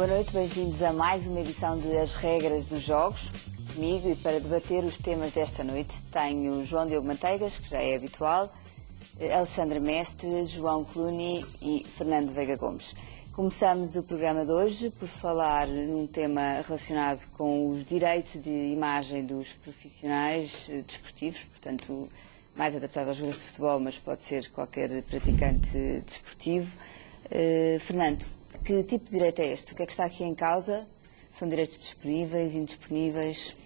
Boa noite, bem-vindos a mais uma edição de As Regras dos Jogos. Comigo, e para debater os temas desta noite, tenho João Diogo Manteigas, que já é habitual, Alexandre Mestre, João Cluny e Fernando Veiga Gomes. Começamos o programa de hoje por falar num tema relacionado com os direitos de imagem dos profissionais desportivos, portanto, mais adaptado aos jogadores de futebol, mas pode ser qualquer praticante desportivo. Fernando, que tipo de direito é este? O que é que está aqui em causa? São direitos disponíveis, indisponíveis?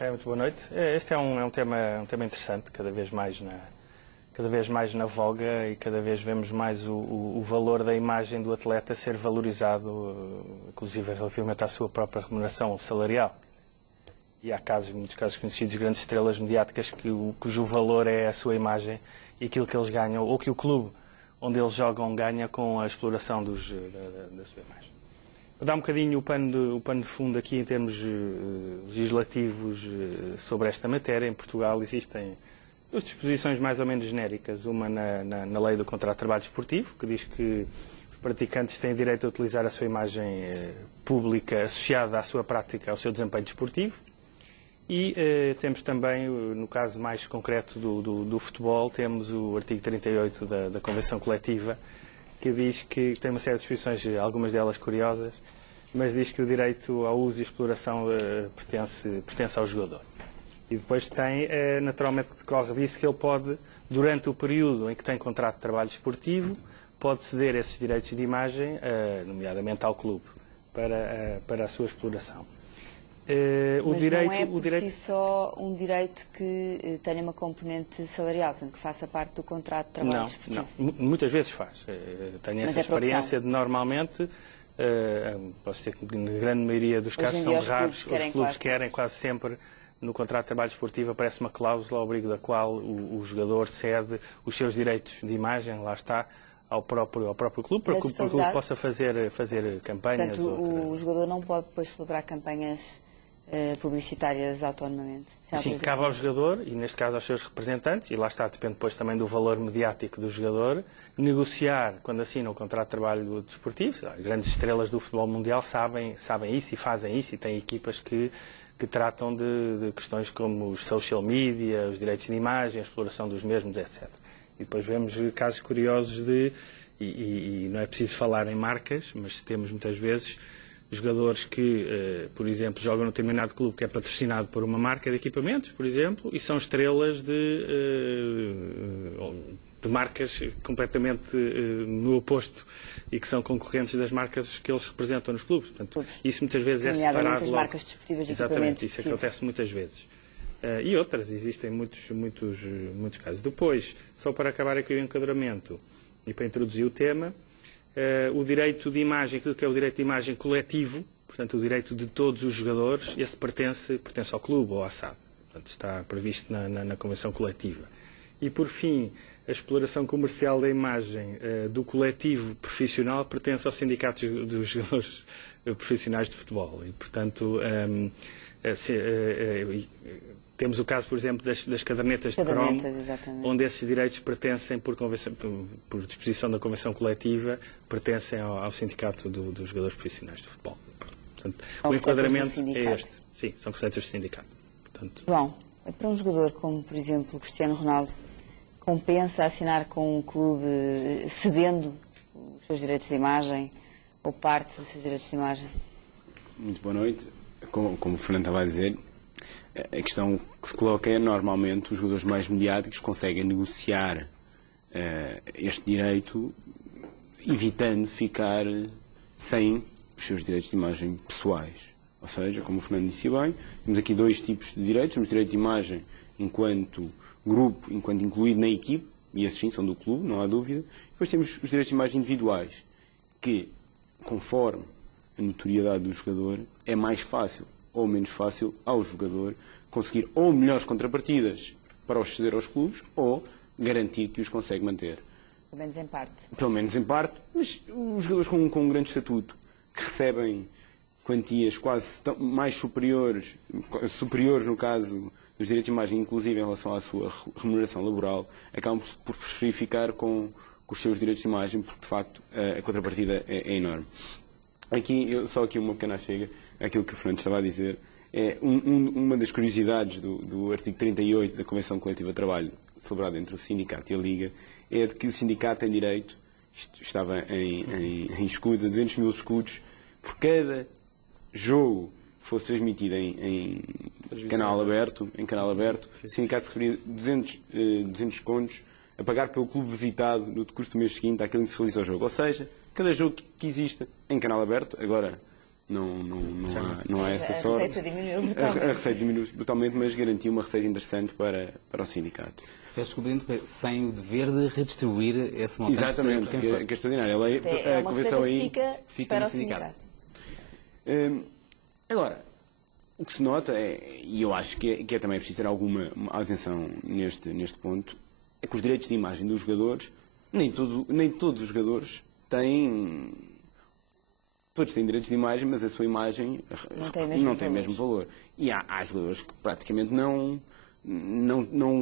Muito boa noite. Este é um tema interessante, cada vez mais na voga, e cada vez vemos mais o valor da imagem do atleta ser valorizado, inclusive relativamente à sua própria remuneração salarial. E há casos, muitos casos conhecidos, de grandes estrelas mediáticas cujo valor é a sua imagem e aquilo que eles ganham, ou que o clube onde eles jogam ganha com a exploração da sua imagem. Vou dar um bocadinho o pano de fundo aqui em termos legislativos sobre esta matéria. Em Portugal existem duas disposições mais ou menos genéricas. Uma na lei do contrato de trabalho esportivo, que diz que os praticantes têm direito a utilizar a sua imagem pública associada à sua prática, ao seu desempenho desportivo. E temos também, no caso mais concreto do futebol, temos o artigo 38 da Convenção Coletiva, que diz que tem uma série de disposições, algumas delas curiosas, mas diz que o direito ao uso e exploração pertence ao jogador. E depois tem, naturalmente, decorre disso que ele pode, durante o período em que tem contrato de trabalho esportivo, pode ceder esses direitos de imagem, nomeadamente ao clube, para a sua exploração. Mas não é por si só um direito que tenha uma componente salarial, portanto, que faça parte do contrato de trabalho desportivo? Não, muitas vezes faz. Tenho essa experiência de, normalmente, posso dizer que na grande maioria dos casos são raros, os clubes querem quase sempre, no contrato de trabalho esportivo aparece uma cláusula ao abrigo da qual o jogador cede os seus direitos de imagem, lá está, ao próprio clube, para que o clube possa fazer campanhas. Portanto, o jogador não pode depois celebrar campanhas publicitárias autonomamente? Sim, cabe ao jogador, e neste caso aos seus representantes, e lá está, depende depois também do valor mediático do jogador, negociar, quando assina o contrato de trabalho desportivo. As grandes estrelas do futebol mundial sabem isso e fazem isso, e têm equipas que tratam de questões como os social media, os direitos de imagem, a exploração dos mesmos, etc. E depois vemos casos curiosos e não é preciso falar em marcas, mas temos muitas vezes jogadores que, por exemplo, jogam num determinado clube que é patrocinado por uma marca de equipamentos, por exemplo, e são estrelas de marcas completamente no oposto e que são concorrentes das marcas que eles representam nos clubes. Portanto, isso muitas vezes é separado. As marcas desportivas de exatamente, isso acontece muitas vezes. E outras, existem muitos casos. Depois, só para acabar aqui o enquadramento e para introduzir o tema, o direito de imagem, aquilo que é o direito de imagem coletivo, portanto o direito de todos os jogadores, esse pertence ao clube ou à SAD. Portanto, está previsto na Convenção Coletiva. E por fim, a exploração comercial da imagem do coletivo profissional pertence aos sindicatos dos jogadores profissionais de futebol. E, portanto, temos o caso, por exemplo, das cadernetas de cromo, onde esses direitos pertencem, por disposição da Convenção Coletiva, pertencem ao sindicato dos jogadores profissionais de futebol. Portanto, o enquadramento é este. Sim, são receitas do sindicato. Portanto... João, para um jogador como, por exemplo, o Cristiano Ronaldo, compensa assinar com um clube cedendo os seus direitos de imagem ou parte dos seus direitos de imagem? Muito boa noite. Como o Fernando estava a dizer, a questão que se coloca é, normalmente, os jogadores mais mediáticos conseguem negociar este direito, evitando ficar sem os seus direitos de imagem pessoais. Ou seja, como o Fernando disse bem, temos aqui dois tipos de direitos. Temos direito de imagem enquanto grupo, enquanto incluído na equipe, e esses sim são do clube, não há dúvida. Depois temos os direitos de imagem individuais, que, conforme a notoriedade do jogador, é mais fácil ou menos fácil ao jogador conseguir ou melhores contrapartidas para os ceder aos clubes ou garantir que os consegue manter. Pelo menos em parte. Pelo menos em parte, mas os jogadores com um grande estatuto, que recebem quantias quase mais superiores no caso dos direitos de imagem, inclusive em relação à sua remuneração laboral, acabam por preferir ficar com os seus direitos de imagem, porque de facto a contrapartida é enorme. Só aqui uma pequena chega àquilo que o Fernando estava a dizer. Uma das curiosidades do artigo 38 da Convenção Coletiva de Trabalho, celebrado entre o sindicato e a Liga, é de que o sindicato tem direito, isto estava em escudos, a 200 mil escudos, por cada jogo que fosse transmitido em canal aberto, o sindicato receberia 200 contos a pagar pelo clube visitado no decurso do mês seguinte àquele em que se realiza o jogo. Ou seja, cada jogo que exista em canal aberto, agora não há essa sorte. A receita diminuiu brutalmente, mas garantiu uma receita interessante para o sindicato. Peço desculpa, sem o dever de redistribuir esse montante. Exatamente, que é extraordinário. A convenção aí fica no sindicato. Agora, o que se nota, e eu acho que é também preciso ter alguma atenção neste ponto, é que os direitos de imagem dos jogadores, nem todos os jogadores têm... Todos têm direitos de imagem, mas a sua imagem não tem o mesmo valor. E há jogadores que praticamente não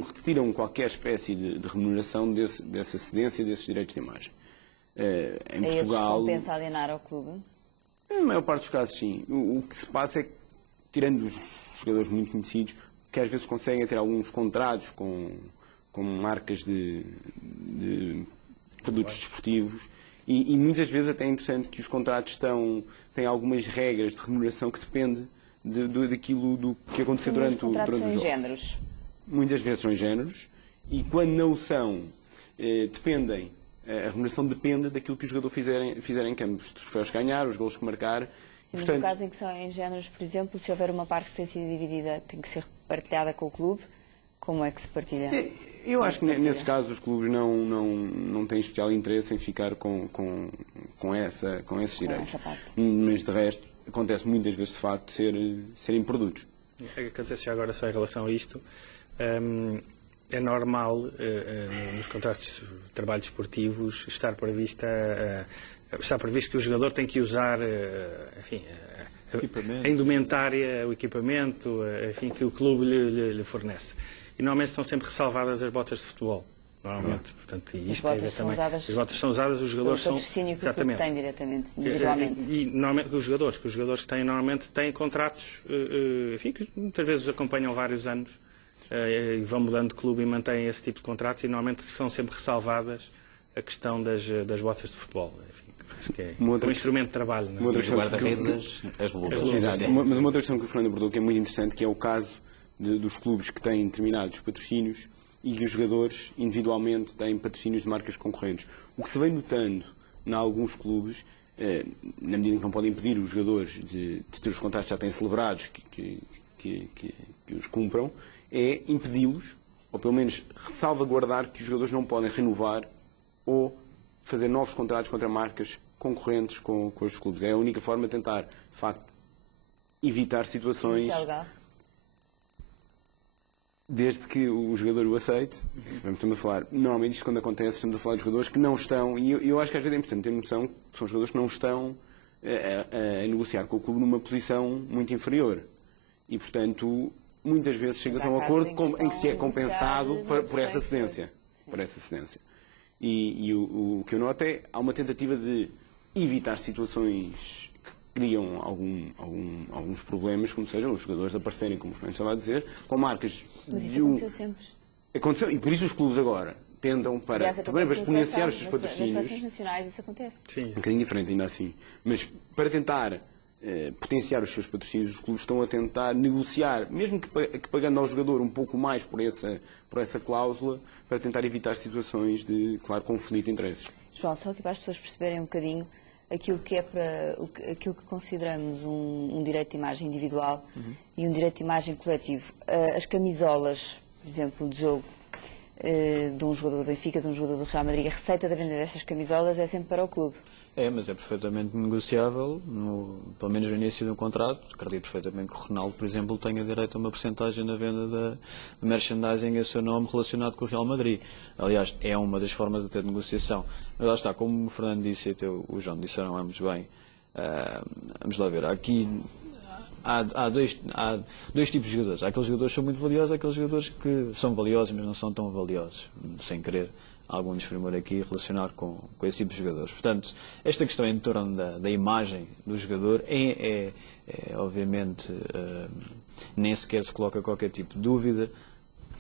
retiram qualquer espécie de remuneração dessa cedência desses direitos de imagem. Em Portugal... compensa alienar ao clube? Na maior parte dos casos, sim. O que se passa é que, tirando os jogadores muito conhecidos, que às vezes conseguem ter alguns contratos com marcas de produtos desportivos, e muitas vezes até é interessante que os contratos têm algumas regras de remuneração que depende daquilo que aconteceu durante o jogo. São ingêneros. Muitas vezes são ingêneros, e quando não são, a remuneração depende daquilo que o jogador fizer em campo, os troféus que ganhar, os golos que marcar. Sim, portanto, no caso em que são ingêneros, por exemplo, se houver uma parte que tem sido dividida, tem que ser partilhada com o clube, como é que se partilha? Eu acho que nesses casos os clubes não têm especial interesse em ficar com esses direitos. Mas de resto, acontece muitas vezes de facto serem produtos. Acontece já agora só em relação a isto. É normal nos contratos de trabalho desportivos estar previsto que o jogador tem que usar a indumentária, o equipamento, enfim, que o clube lhe fornece. E normalmente estão sempre ressalvadas as botas de futebol. Normalmente, portanto, as botas são usadas, as botas são usadas, os jogadores são... patrocínio que o clube tem diretamente, individualmente. E normalmente os jogadores que têm, normalmente têm contratos, enfim, que muitas vezes os acompanham vários anos, e vão mudando de clube e mantêm esse tipo de contratos, e normalmente são sempre ressalvadas a questão das botas de futebol. Enfim, acho que é um instrumento de trabalho. Uma outra questão as luvas. Exato. Mas uma outra questão que o Fernando abordou, que é muito interessante, que é o caso dos clubes que têm determinados patrocínios e que os jogadores individualmente têm patrocínios de marcas concorrentes. O que se vem notando em alguns clubes, na medida em que não podem impedir os jogadores de ter os contratos já têm celebrados que os cumpram, é impedi-los, ou pelo menos salvaguardar que os jogadores não podem renovar ou fazer novos contratos contra marcas concorrentes com os clubes. É a única forma de tentar, de facto, evitar situações... Desde que o jogador o aceite, estamos a falar, normalmente isto quando acontece, estamos a falar de jogadores que não estão, e eu acho que às vezes é importante ter noção que são jogadores que não estão a negociar com o clube numa posição muito inferior. E, portanto, muitas vezes chega-se a um acordo em que se é compensado por essa cedência. E o que eu noto é há uma tentativa de evitar situações criam alguns problemas, como sejam os jogadores aparecerem, como o Fernando estava a dizer, com marcas... Mas isso aconteceu sempre. Aconteceu, e por isso os clubes agora tentam para exponenciar os seus patrocínios. Nas seleções nacionais isso acontece. Sim. Um bocadinho diferente ainda assim. Mas para tentar potenciar os seus patrocínios, os clubes estão a tentar negociar, mesmo que pagando ao jogador um pouco mais por essa cláusula, para tentar evitar situações de, claro, conflito de interesses. João, só aqui para as pessoas perceberem um bocadinho aquilo que consideramos um direito de imagem individual e um direito de imagem coletivo. As camisolas, por exemplo, de jogo de um jogador do Benfica, de um jogador do Real Madrid, a receita da venda dessas camisolas é sempre para o clube. Mas é perfeitamente negociável, pelo menos no início de um contrato. Acredito perfeitamente que o Ronaldo, por exemplo, tenha direito a uma porcentagem na venda de merchandising a seu nome relacionado com o Real Madrid. Aliás, é uma das formas de ter negociação. Mas lá está, como o Fernando disse e o João disseram ambos bem, vamos lá ver, aqui há dois tipos de jogadores. Há aqueles jogadores que são muito valiosos, há aqueles jogadores que são valiosos, mas não são tão valiosos, sem querer algum desprimor aqui relacionado com esse tipo de jogadores. Portanto, esta questão em torno da imagem do jogador obviamente, nem sequer se coloca qualquer tipo de dúvida.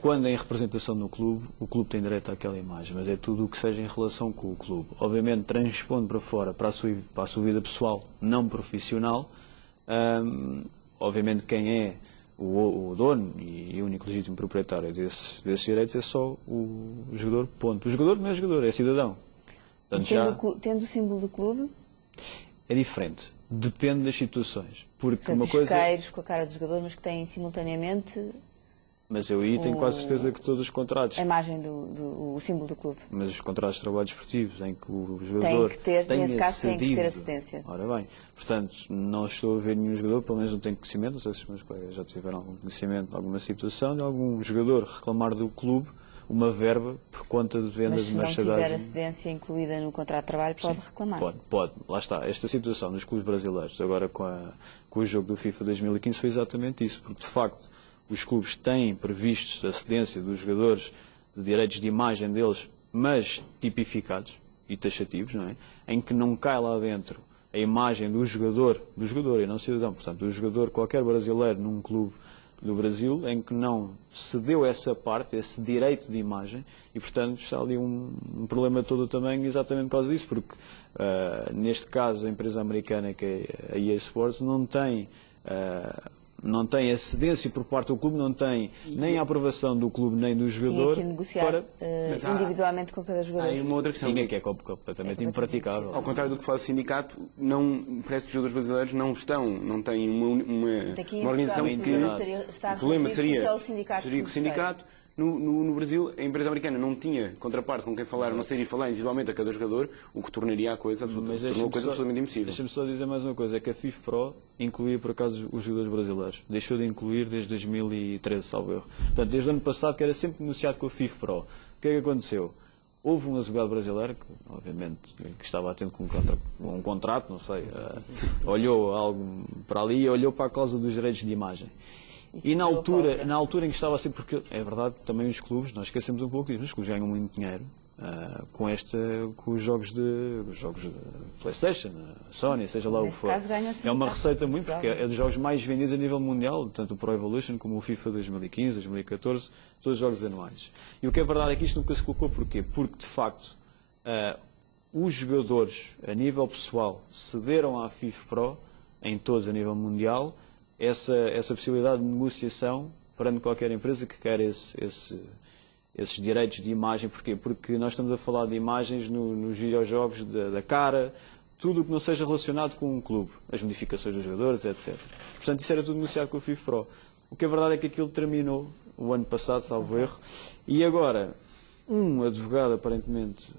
Quando é em representação no clube, o clube tem direito àquela imagem, mas é tudo o que seja em relação com o clube. Obviamente, transpondo para fora, para a sua vida pessoal, não profissional, obviamente quem é o dono e único legítimo proprietário desses direitos é só o jogador, ponto. O jogador não é jogador, é cidadão. Portanto, tendo o símbolo do clube? É diferente. Depende das situações. Porque Portanto, uma coisa... isqueiros com a cara do jogador, mas que têm simultaneamente... Mas eu aí tenho quase certeza que todos os contratos... A imagem o símbolo do clube. Mas os contratos de trabalho esportivos, em que o jogador nesse caso, tem que ter acedência. Ora bem, portanto, não estou a ver nenhum jogador, pelo menos não tenho conhecimento, não sei se os meus colegas já tiveram algum conhecimento de alguma situação, de algum jogador reclamar do clube uma verba por conta de venda de merchandising. Mas se não tiver acedência incluída no contrato de trabalho, pode reclamar. Pode. Lá está. Esta situação dos clubes brasileiros, agora com o jogo do FIFA 2015, foi exatamente isso, porque de facto os clubes têm previstos a cedência dos jogadores, de direitos de imagem deles, mas tipificados e taxativos, não é? Em que não cai lá dentro a imagem do jogador e não cidadão, portanto, do jogador qualquer brasileiro num clube do Brasil, em que não cedeu essa parte, esse direito de imagem, e portanto está ali um problema todo também exatamente por causa disso, porque neste caso a empresa americana, que é a EA Sports, não tem acedência por parte do clube, não tem nem a aprovação do clube nem do jogador. Tinha que negociar individualmente com cada jogador. Há uma outra questão. Que é completamente impraticável. Ao contrário do que fala o sindicato, parece que os jogadores brasileiros não têm uma organização que... O problema seria que o sindicato... No Brasil, a empresa americana não tinha contraparte com quem falar, não seria falar individualmente a cada jogador, o que tornaria a coisa absolutamente impossível. Deixa-me só dizer mais uma coisa, é que a FIFA Pro incluía, por acaso, os jogadores brasileiros. Deixou de incluir desde 2013, salvo erro. Portanto, desde o ano passado, que era sempre negociado com a FIFA Pro. O que é que aconteceu? Houve um advogado brasileiro, que obviamente que estava atento com um contrato, não sei, olhou algo para ali e olhou para a cláusula dos direitos de imagem. E na altura em que estava assim, porque é verdade, também os clubes, nós esquecemos um pouco disso, os clubes ganham muito dinheiro com os jogos de PlayStation, Sony, seja lá o que for. É uma receita muito, porque é dos jogos mais vendidos a nível mundial, tanto o Pro Evolution como o FIFA 2015, 2014, todos os jogos anuais. E o que é verdade é que isto nunca se colocou, porquê? Porque, de facto, os jogadores, a nível pessoal, cederam à FIFA Pro, em todos a nível mundial, essa possibilidade de negociação perante qualquer empresa que quer esses direitos de imagem. Porquê? Porque nós estamos a falar de imagens nos videojogos da cara, tudo o que não seja relacionado com um clube, as modificações dos jogadores, etc. Portanto, isso era tudo negociado com o FIFA Pro. O que é verdade é que aquilo terminou o ano passado, salvo erro, e agora um advogado aparentemente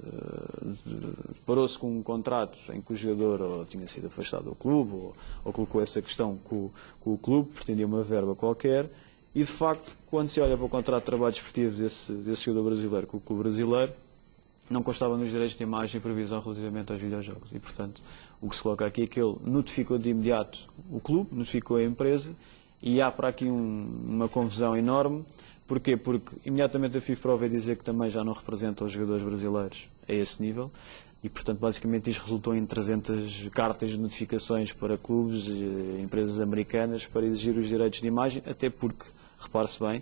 deparou-se com um contrato em que o jogador ou tinha sido afastado do clube ou colocou essa questão com o clube, pretendia uma verba qualquer, e de facto, quando se olha para o contrato de trabalho desportivo desse jogador brasileiro com o clube brasileiro, não constava nos direitos de imagem e previsão relativamente aos videojogos. E, portanto, o que se coloca aqui é que ele notificou de imediato o clube, notificou a empresa, e há para aqui uma confusão enorme. Porquê? Porque imediatamente a FIFA Pro veio dizer que também já não representa os jogadores brasileiros a esse nível e, portanto, basicamente isto resultou em 300 cartas de notificações para clubes e empresas americanas para exigir os direitos de imagem, até porque, repare-se bem,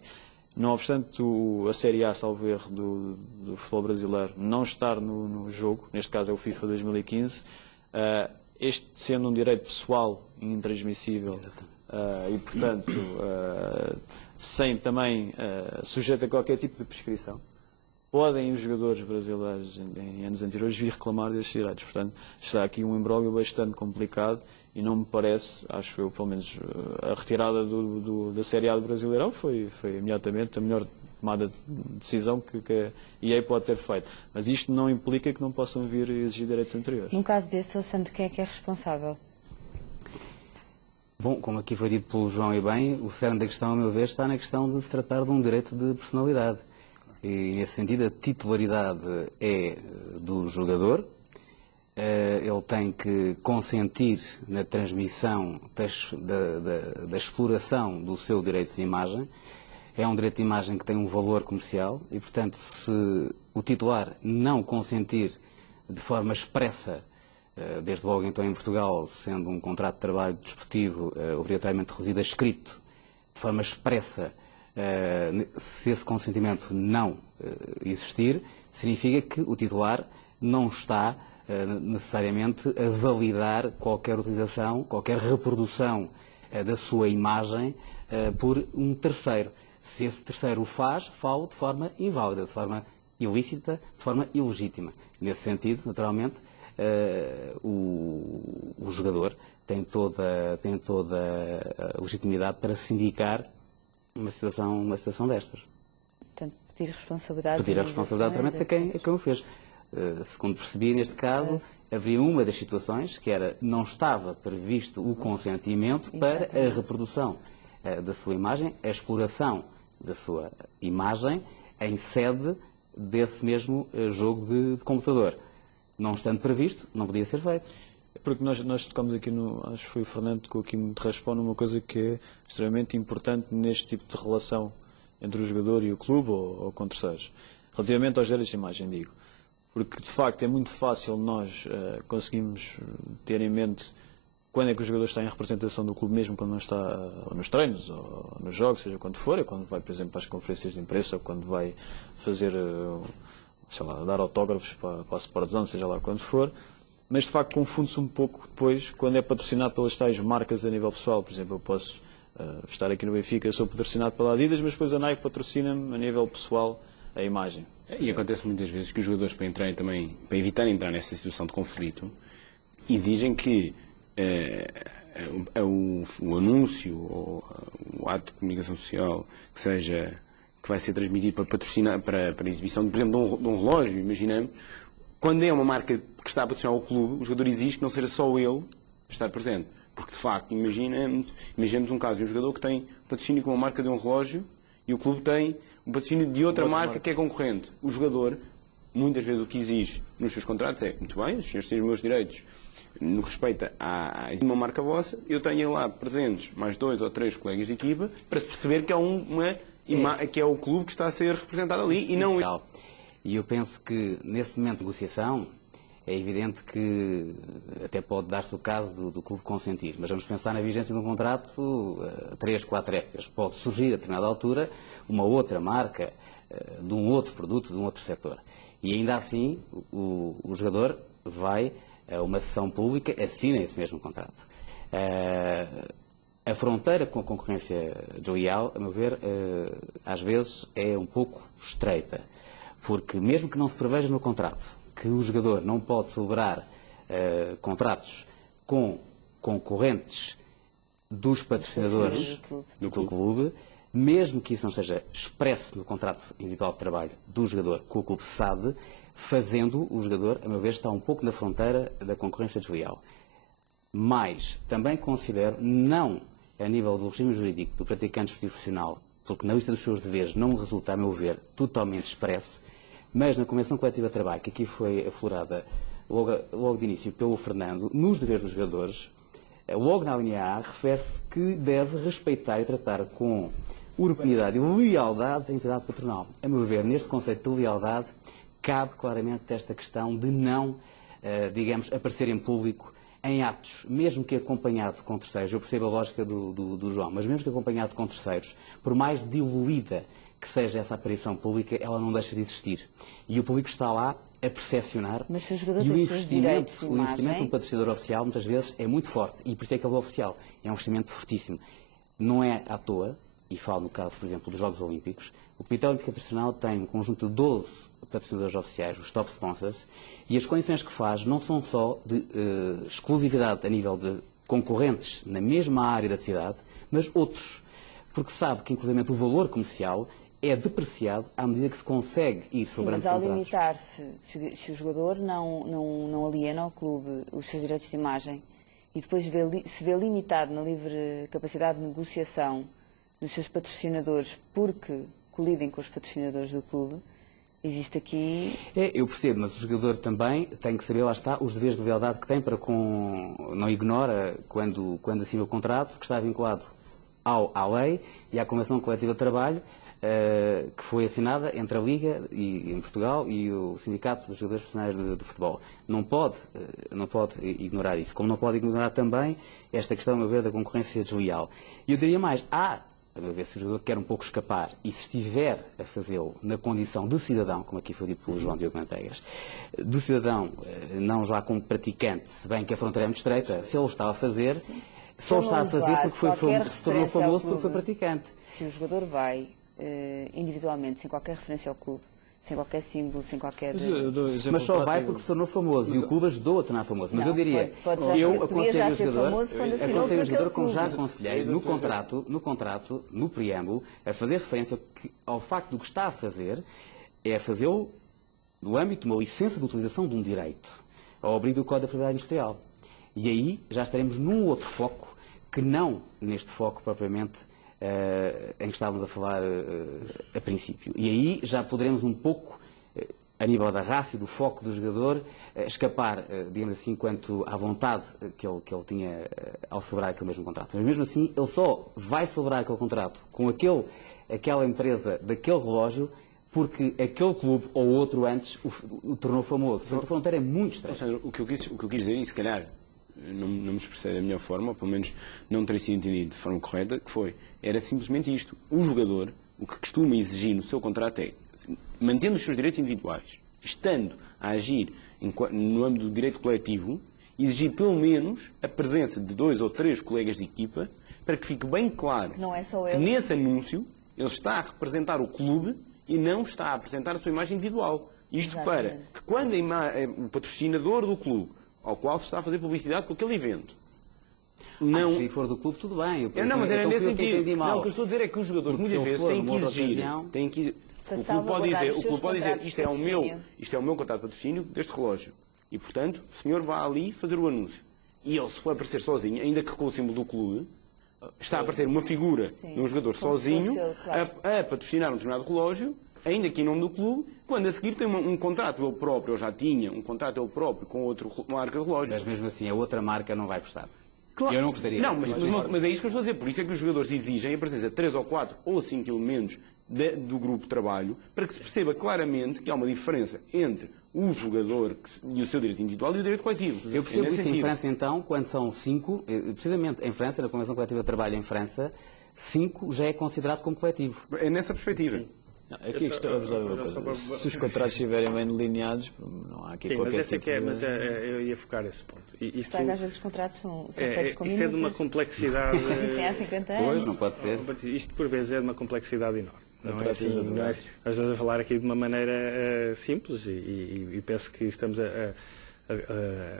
não obstante a Série A, salvo erro, do futebol brasileiro não estar no jogo, neste caso é o FIFA 2015, este sendo um direito pessoal e intransmissível, e, portanto, sem também sujeito a qualquer tipo de prescrição, podem os jogadores brasileiros em anos anteriores vir reclamar desses direitos. Portanto, está aqui um imbróglio bastante complicado e não me parece, acho eu, pelo menos, a retirada da Série A do Brasileirão foi imediatamente a melhor tomada de decisão que a EA pode ter feito. Mas isto não implica que não possam vir exigir direitos anteriores. Num caso deste, Alexandre, quem é que é responsável? Bom, como aqui foi dito pelo João e bem, o cerne da questão, a meu ver, está na questão de se tratar de um direito de personalidade. E, nesse sentido, a titularidade é do jogador. Ele tem que consentir na transmissão da exploração do seu direito de imagem. é um direito de imagem que tem um valor comercial e, portanto, se o titular não consentir de forma expressa, desde logo então em Portugal, sendo um contrato de trabalho desportivo obrigatoriamente reduzido a escrito, de forma expressa, se esse consentimento não existir, significa que o titular não está necessariamente a validar qualquer utilização, qualquer reprodução da sua imagem por um terceiro. Se esse terceiro o faz, fala de forma inválida, de forma ilícita, de forma ilegítima. Nesse sentido, naturalmente, o jogador tem toda a legitimidade para se indicar uma situação destas. Portanto, pedir responsabilidade. Pedir a responsabilidade realmente a quem o fez. Segundo percebi, neste caso, havia uma das situações que era não estava previsto o consentimento para a reprodução da sua imagem, a exploração da sua imagem em sede desse mesmo jogo de computador. Não estando previsto, não podia ser feito. Porque nós tocamos aqui acho que foi o Fernando que tocou aqui muito responde numa coisa que é extremamente importante neste tipo de relação entre o jogador e o clube ou com terceiros. Relativamente aos direitos de imagem, digo. Porque, de facto, é muito fácil nós conseguirmos ter em mente quando é que o jogador está em representação do clube, mesmo quando não está ou nos treinos, ou nos jogos, seja quando for, quando vai, por exemplo, às conferências de imprensa, ou quando vai fazer, sei lá, dar autógrafos para a Sportzone, seja lá quando for. Mas, de facto, confunde-se um pouco depois quando é patrocinado pelas tais marcas a nível pessoal. Por exemplo, eu posso estar aqui no Benfica, eu sou patrocinado pela Adidas, mas depois a Nike patrocina-me a nível pessoal a imagem. E acontece muitas vezes que os jogadores, para evitar entrar nessa situação de conflito, exigem que o anúncio ou o ato de comunicação social que vai ser transmitido para patrocinar, para a exibição, por exemplo, de um relógio, imaginamos, quando é uma marca que está a patrocinar o clube, o jogador exige que não seja só ele a estar presente. Porque, de facto, imaginemos um caso de um jogador que tem patrocínio com uma marca de um relógio e o clube tem um patrocínio de outra marca que é concorrente. O jogador, muitas vezes, o que exige nos seus contratos é: muito bem, os senhores têm os meus direitos no que respeita a uma marca vossa, eu tenho lá presentes mais 2 ou 3 colegas de equipa para se perceber que que é o clube que está a ser representado ali e não... E eu penso que, nesse momento de negociação, é evidente que até pode dar-se o caso do clube consentir, mas vamos pensar na vigência de um contrato 3, 4 épocas. Pode surgir, a determinada altura, uma outra marca de um outro produto, de um outro setor. E ainda assim, o jogador vai a uma sessão pública, assina esse mesmo contrato. A fronteira com a concorrência desleal, a meu ver, às vezes é um pouco estreita, porque mesmo que não se preveja no contrato que o jogador não pode celebrar contratos com concorrentes dos patrocinadores do clube, mesmo que isso não seja expresso no contrato individual de trabalho do jogador com o clube SAD, fazendo o jogador, a meu ver, está um pouco na fronteira da concorrência desleal. Mas também considero, não a nível do regime jurídico do praticante esportivo profissional, porque na lista dos seus deveres não resulta, a meu ver, totalmente expresso, mas na Convenção Coletiva de Trabalho, que aqui foi aflorada logo de início pelo Fernando, nos deveres dos jogadores, logo na linha A, refere-se que deve respeitar e tratar com urbanidade e lealdade a entidade patronal. A meu ver, neste conceito de lealdade, cabe claramente esta questão de não, digamos, aparecer em público em atos, mesmo que acompanhado com terceiros. Eu percebo a lógica do João, mas mesmo que acompanhado com terceiros, por mais diluída que seja essa aparição pública, ela não deixa de existir. E o público está lá a percepcionar. Mas se o jogador e o tem seus direitos de imagem... investimento no patrocinador oficial, muitas vezes, é muito forte. E por isso é que ele é oficial. É um investimento fortíssimo. Não é à toa, e falo no caso, por exemplo, dos Jogos Olímpicos, o Comitê Olímpico Internacional tem um conjunto de 12 patrocinadores oficiais, os top sponsors, e as condições que faz não são só de exclusividade a nível de concorrentes na mesma área da atividade, mas outros. Porque sabe que, inclusive, o valor comercial é depreciado à medida que se consegue ir sobrando contratos. Mas ao limitar-se, se o jogador não aliena ao clube os seus direitos de imagem e depois se vê limitado na livre capacidade de negociação dos seus patrocinadores porque colidem com os patrocinadores do clube, existe aqui... Eu percebo, mas o jogador também tem que saber, lá está, os deveres de lealdade que tem para com... Não ignora, quando assina o contrato, que está vinculado à lei e à Convenção Coletiva de Trabalho, que foi assinada entre a Liga em Portugal e o Sindicato dos Jogadores Profissionais de Futebol. Não pode ignorar isso, como não pode ignorar também esta questão, a meu ver, da concorrência desleal. E eu diria mais, a meu ver, se o jogador quer um pouco escapar e se estiver a fazê-lo na condição de cidadão, como aqui foi dito pelo João Diogo Manteigas, de cidadão, não já como praticante, se bem que a fronteira é muito estreita, se ele o está a fazer, só o está a fazer porque se tornou famoso porque foi praticante. Se o jogador vai individualmente, sem qualquer referência ao clube, sem qualquer símbolo, sem qualquer... Mas só vai porque se tornou famoso e o clube ajudou a tornar famoso. Mas eu diria, eu aconselho o jogador, como já aconselhei, no contrato, no preâmbulo, a fazer referência ao facto do que está a fazer, é fazê-lo no âmbito de uma licença de utilização de um direito, ao abrigo do Código da Propriedade Industrial. E aí já estaremos num outro foco, que não neste foco propriamente em que estávamos a falar a princípio. E aí já poderemos um pouco, a nível da rácio, do foco do jogador, escapar, digamos assim, quanto à vontade que ele tinha ao celebrar aquele mesmo contrato. Mas mesmo assim, ele só vai celebrar aquele contrato com aquela empresa daquele relógio porque aquele clube ou outro antes o tornou famoso. Portanto, a fronteira é muito estranha. O que eu quis dizer, e se calhar não me expressei da melhor forma, ou pelo menos não teria sido entendido de forma correta, era simplesmente isto. O jogador, o que costuma exigir no seu contrato é, mantendo os seus direitos individuais, estando a agir no âmbito do direito coletivo, exigir pelo menos a presença de 2 ou 3 colegas de equipa, para que fique bem claro que nesse anúncio ele está a representar o clube e não está a apresentar a sua imagem individual. Isto para que quando o patrocinador do clube, ao qual se está a fazer publicidade com aquele evento, não... se for do clube, tudo bem. Mas era nesse sentido. Não, o que eu estou a dizer é que os jogadores muitas vezes têm que exigir. O clube pode dizer, isto é o meu contrato de patrocínio deste relógio. E, portanto, o senhor vai ali fazer o anúncio. E ele, se for aparecer sozinho, ainda que com o símbolo do clube, está a aparecer uma figura de um jogador sozinho a patrocinar um determinado relógio, ainda que em nome do clube, quando a seguir tem um contrato ele próprio, ou já tinha um contrato ele próprio com outra marca de relógio. Mas mesmo assim, a outra marca não vai prestar. Claro. Eu não gostaria. Não, mas é isso que eu estou a dizer. Por isso é que os jogadores exigem a presença de 3 ou 4 ou 5 elementos do grupo de trabalho, para que se perceba claramente que há uma diferença entre o jogador e o seu direito individual e o direito coletivo. Eu percebo isso em França, então, quando são 5, precisamente em França, na Convenção Coletiva de Trabalho em França, 5 já é considerado como coletivo. É nessa perspectiva. Aqui a questão, se os contratos estiverem bem delineados, não há aqui qualquer tipo de... Mas eu ia focar esse ponto. Isto, às vezes os contratos são feitos com isto é de uma complexidade... Isto tem há 50 anos. Pois, não pode ser. Isto, por vezes, é de uma complexidade enorme. Não é assim, nós estamos a falar aqui de uma maneira simples e penso que estamos a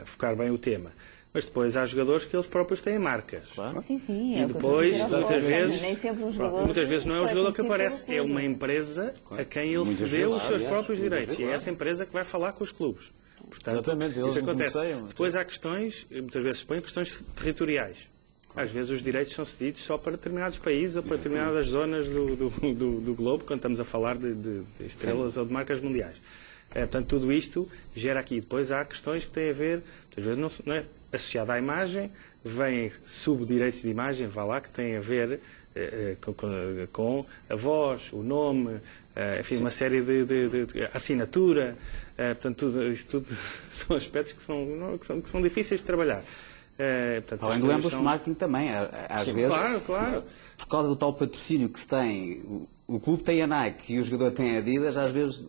focar bem o tema. Mas depois há jogadores que eles próprios têm marcas. Claro. Sim, e depois, muitas vezes, nem sempre um jogador, muitas vezes não é o jogador que aparece, é uma empresa a quem ele cedeu os seus próprios direitos. E é essa empresa que vai falar com os clubes. Portanto, exatamente, isso acontece. Depois há questões, muitas vezes se põem questões territoriais. Às vezes os direitos são cedidos só para determinados países ou para determinadas zonas do globo, quando estamos a falar de estrelas ou de marcas mundiais. Portanto, tudo isto gera aqui. Depois há questões que têm a ver, muitas vezes não é associada à imagem, vêm subdireitos de imagem, vá lá, que têm a ver com a voz, o nome, enfim, uma série de assinatura. Portanto, isso tudo são aspectos que são difíceis de trabalhar. Portanto, além do emblesh marketing também, às vezes, claro. Por causa do tal patrocínio que se tem, o clube tem a Nike e o jogador tem a Adidas, às vezes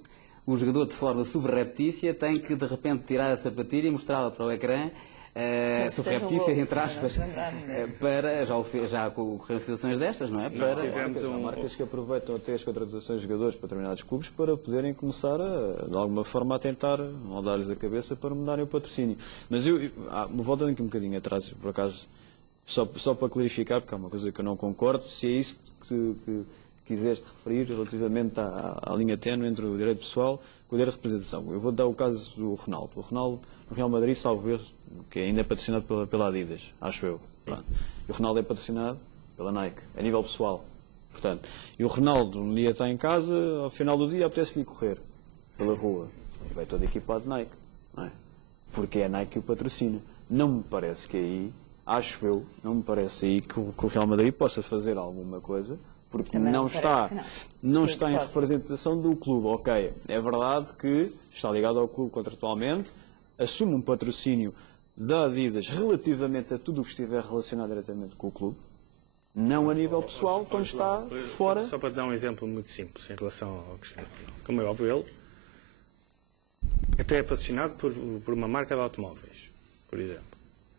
o jogador de forma subreptícia tem que de repente tirar a sapatilha e mostrá-la para o ecrã, subreptícia entre aspas, para, já ocorreram situações destas, não é? Há marcas que aproveitam até as contratações de jogadores para determinados clubes para poderem começar de alguma forma a tentar moldar-lhes a cabeça para mudarem o patrocínio. Mas voltando aqui um bocadinho atrás, por acaso, só para clarificar, porque há uma coisa que eu não concordo, se é isso que quiseste referir relativamente à linha ténue entre o direito pessoal e o direito de representação. Eu vou dar o caso do Ronaldo. O Ronaldo, no Real Madrid, salvo erro, que ainda é patrocinado pela Adidas, acho eu. E o Ronaldo é patrocinado pela Nike, a nível pessoal. Portanto, e o Ronaldo um dia está em casa, ao final do dia apetece-lhe correr pela rua. E vai todo equipado de Nike, não é? Porque é a Nike que o patrocina. Não me parece que aí, acho eu, não me parece aí que o Real Madrid possa fazer alguma coisa porque Também não me está, parece que não Que está em pode. representação do clube. Ok, é verdade que está ligado ao clube contratualmente, assume um patrocínio da Adidas relativamente a tudo o que estiver relacionado diretamente com o clube, não a nível pessoal, quando está fora. Só para te dar um exemplo muito simples em relação ao Cristiano Ronaldo. Como é óbvio, ele até é patrocinado por uma marca de automóveis, por exemplo,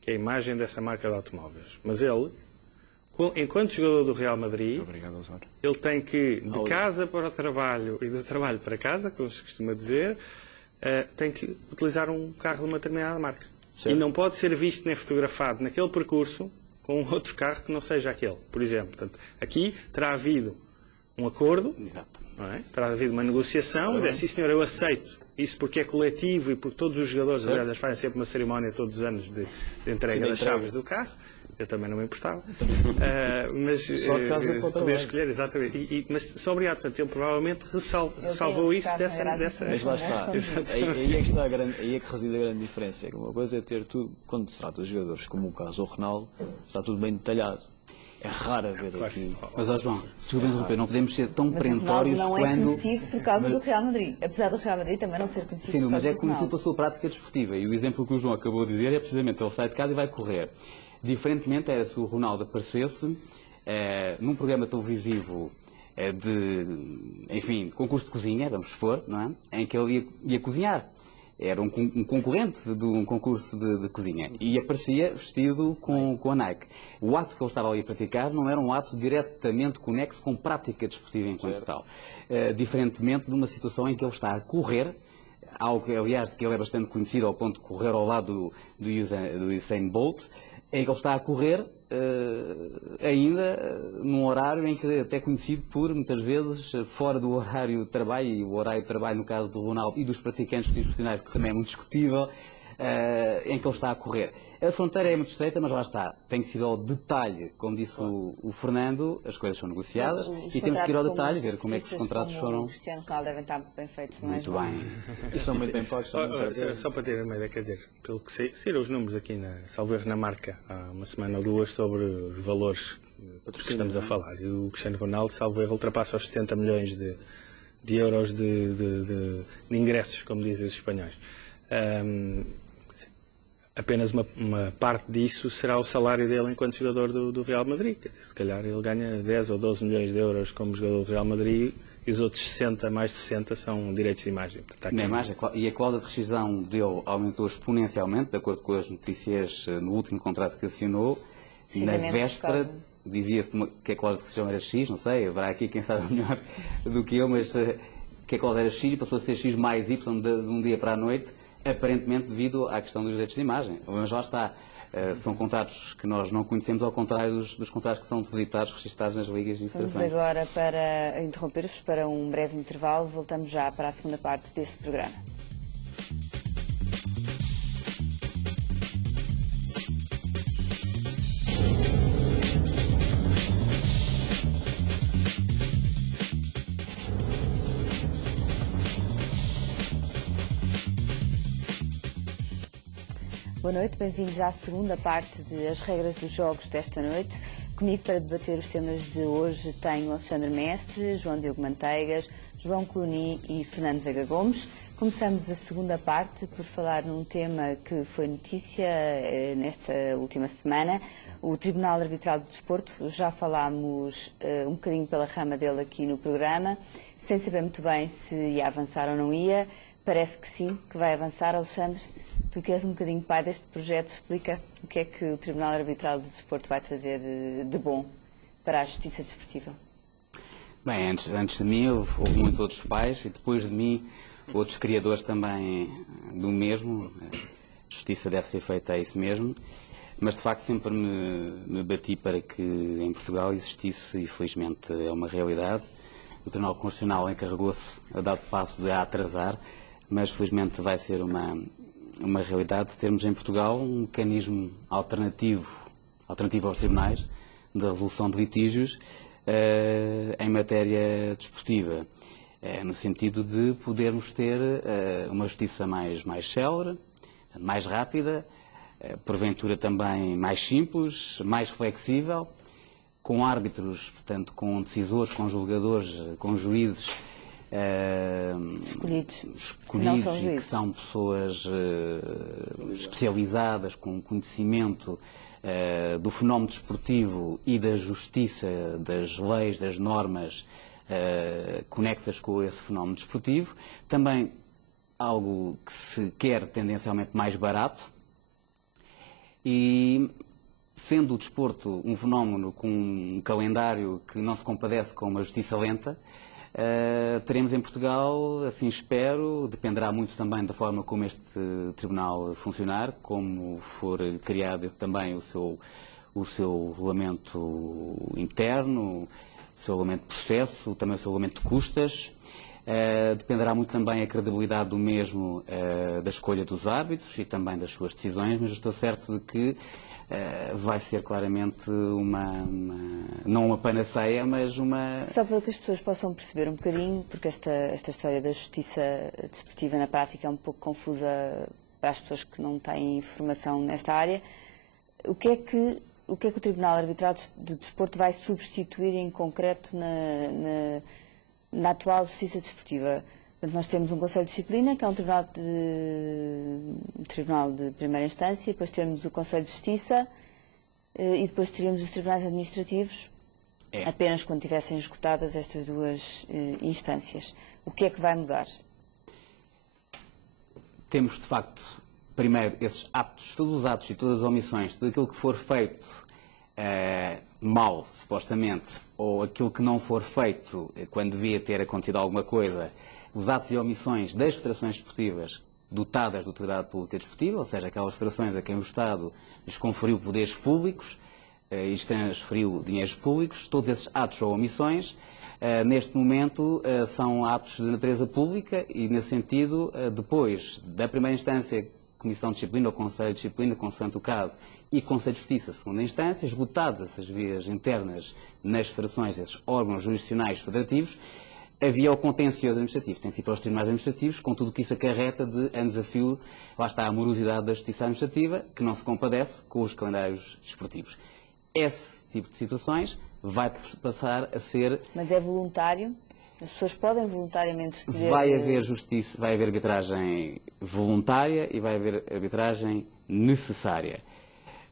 que é a imagem dessa marca de automóveis. Mas ele, enquanto jogador do Real Madrid, Obrigado a usar. ele tem que ir de casa para o trabalho e do trabalho para casa, como se costuma dizer, tem que utilizar um carro de uma determinada marca. Certo. E não pode ser visto nem fotografado naquele percurso com outro carro que não seja aquele, por exemplo. Portanto, aqui terá havido um acordo, Exato. não é? Terá havido uma negociação, e disse, sim senhor, eu aceito. Isso porque é coletivo e porque todos os jogadores, aliás, fazem sempre uma cerimónia todos os anos de entrega das chaves do carro. Eu também não me importava. Mas Só caso é para o poder trabalho. escolher, exatamente. Mas só obrigado, portanto, ele provavelmente ressalvou isso dessa. Mas lá está. Aí é que está aí é que reside a grande diferença. É que uma coisa é ter tudo, quando se trata de jogadores, como o caso do Ronaldo, está tudo bem detalhado. É raro ver aqui. Mas, ó João, desculpa interromper, não podemos ser tão Mas o Ronaldo perentórios não é quando... conhecido por causa do Real Madrid. Apesar do Real Madrid também não ser conhecido Sim, por mas causa é do conhecido Ronaldo. pela sua prática desportiva. E o exemplo que o João acabou de dizer é precisamente ele sai de casa e vai correr. Diferentemente era se o Ronaldo aparecesse num programa televisivo de concurso de cozinha, vamos supor, não é? Em que ele ia cozinhar. Era um concorrente de um concurso de cozinha e aparecia vestido com a Nike. O ato que ele estava ali a praticar não era um ato diretamente conexo com prática desportiva enquanto tal. Diferentemente de uma situação em que ele está a correr, algo que, aliás, de que ele é bastante conhecido ao ponto de correr ao lado do Usain Bolt, em que ele está a correr ainda num horário em que até é conhecido por, muitas vezes, fora do horário de trabalho, e o horário de trabalho no caso do Ronaldo e dos praticantes profissionais, que também é muito discutível, em que ele está a correr. A fronteira é muito estreita, mas lá está. Tem que ser ao detalhe, como disse o Fernando, as coisas são negociadas e temos que ir ao detalhe, ver como é que os contratos foram... O Cristiano Ronaldo devem estar bem feitos, não é? Muito João? bem. E são muito bem pagos também, de certeza. Só para ter uma ideia, quer dizer, pelo que saíram os números aqui, salvo erro, na marca, há uma semana ou duas, sobre os valores que estamos a falar. E o Cristiano Ronaldo, salvo erro, ultrapassa os 70 milhões de euros de ingressos, como dizem os espanhóis. Apenas uma parte disso será o salário dele enquanto jogador do Real Madrid. Quer dizer, se calhar ele ganha 10 ou 12 milhões de euros como jogador do Real Madrid e os outros 60, mais de 60, são direitos de imagem. Portanto, Nem mais, e a cláusula de rescisão dele aumentou exponencialmente, de acordo com as notícias no último contrato que assinou. Na Precisamente véspera, por causa- dizia-se que a cláusula de rescisão era X, não sei, haverá aqui quem sabe melhor do que eu, mas que a cláusula era X e passou a ser X mais Y de um dia para a noite, aparentemente devido à questão dos direitos de imagem. Mas lá está, são contratos que nós não conhecemos, ao contrário dos contratos que são depositados, registados nas ligas e Vamos federações. agora para interromper-vos para um breve intervalo. Voltamos já para a segunda parte deste programa. Boa noite, bem-vindos à segunda parte de As Regras dos Jogos desta noite. Comigo para debater os temas de hoje tenho Alexandre Mestre, João Diogo Manteigas, João Cluny e Fernando Veiga Gomes. Começamos a segunda parte por falar num tema que foi notícia nesta última semana, o Tribunal Arbitral do Desporto. Já falámos um bocadinho pela rama dele aqui no programa, sem saber muito bem se ia avançar ou não ia. Parece que sim, que vai avançar. Alexandre, tu que és um bocadinho pai deste projeto, explica o que é que o Tribunal Arbitral do Desporto vai trazer de bom para a justiça desportiva. Bem, antes de mim houve muitos outros pais e depois de mim outros criadores também do mesmo. A justiça deve ser feita a isso mesmo, mas de facto sempre me bati para que em Portugal existisse, e felizmente é uma realidade. O Tribunal Constitucional encarregou-se a dado passo de a atrasar, mas felizmente vai ser uma realidade termos em Portugal um mecanismo alternativo aos tribunais de resolução de litígios em matéria desportiva, no sentido de podermos ter uma justiça mais célere, mais rápida, porventura também mais simples, mais flexível, com árbitros, portanto, com decisores, com julgadores, com juízes escolhidos e que são pessoas especializadas, com conhecimento do fenómeno desportivo e da justiça, das leis, das normas conexas com esse fenómeno desportivo. Também algo que se quer tendencialmente mais barato e, sendo o desporto um fenómeno com um calendário que não se compadece com uma justiça lenta, teremos em Portugal, assim espero, dependerá muito também da forma como este tribunal funcionar, como for criado também o seu regulamento interno, o seu regulamento de processo, também o seu regulamento de custas. Dependerá muito também a credibilidade do mesmo da escolha dos árbitros e também das suas decisões, mas eu estou certo de que vai ser claramente não uma panaceia, mas uma... Só para que as pessoas possam perceber um bocadinho, porque esta história da justiça desportiva na prática é um pouco confusa para as pessoas que não têm informação nesta área, o que é que o Tribunal Arbitral do Desporto vai substituir em concreto na atual justiça desportiva? Portanto, nós temos um Conselho de Disciplina, que é um tribunal de primeira instância, depois temos o Conselho de Justiça e depois teríamos os tribunais administrativos, apenas quando tivessem esgotadas estas duas instâncias. O que é que vai mudar? Temos, de facto, primeiro, esses atos, todos os atos e todas as omissões, tudo aquilo que for feito mal, supostamente, ou aquilo que não for feito quando devia ter acontecido alguma coisa, os atos e omissões das federações desportivas dotadas de utilidade pública desportiva, ou seja, aquelas federações a quem o Estado lhes conferiu poderes públicos e lhes transferiu dinheiros públicos, todos esses atos ou omissões, neste momento, são atos de natureza pública e, nesse sentido, depois da primeira instância, Comissão de Disciplina ou Conselho de Disciplina, consoante o caso, e Conselho de Justiça, segunda instância, esgotadas essas vias internas nas federações, esses órgãos jurisdicionais federativos, havia o contencioso administrativo, tem sido para os tribunais administrativos, com tudo o que isso acarreta de a desafio, lá está a morosidade da justiça administrativa, que não se compadece com os calendários desportivos. Esse tipo de situações vai passar a ser... Mas é voluntário? As pessoas podem voluntariamente escolher... Vai haver justiça, vai haver arbitragem voluntária e vai haver arbitragem necessária.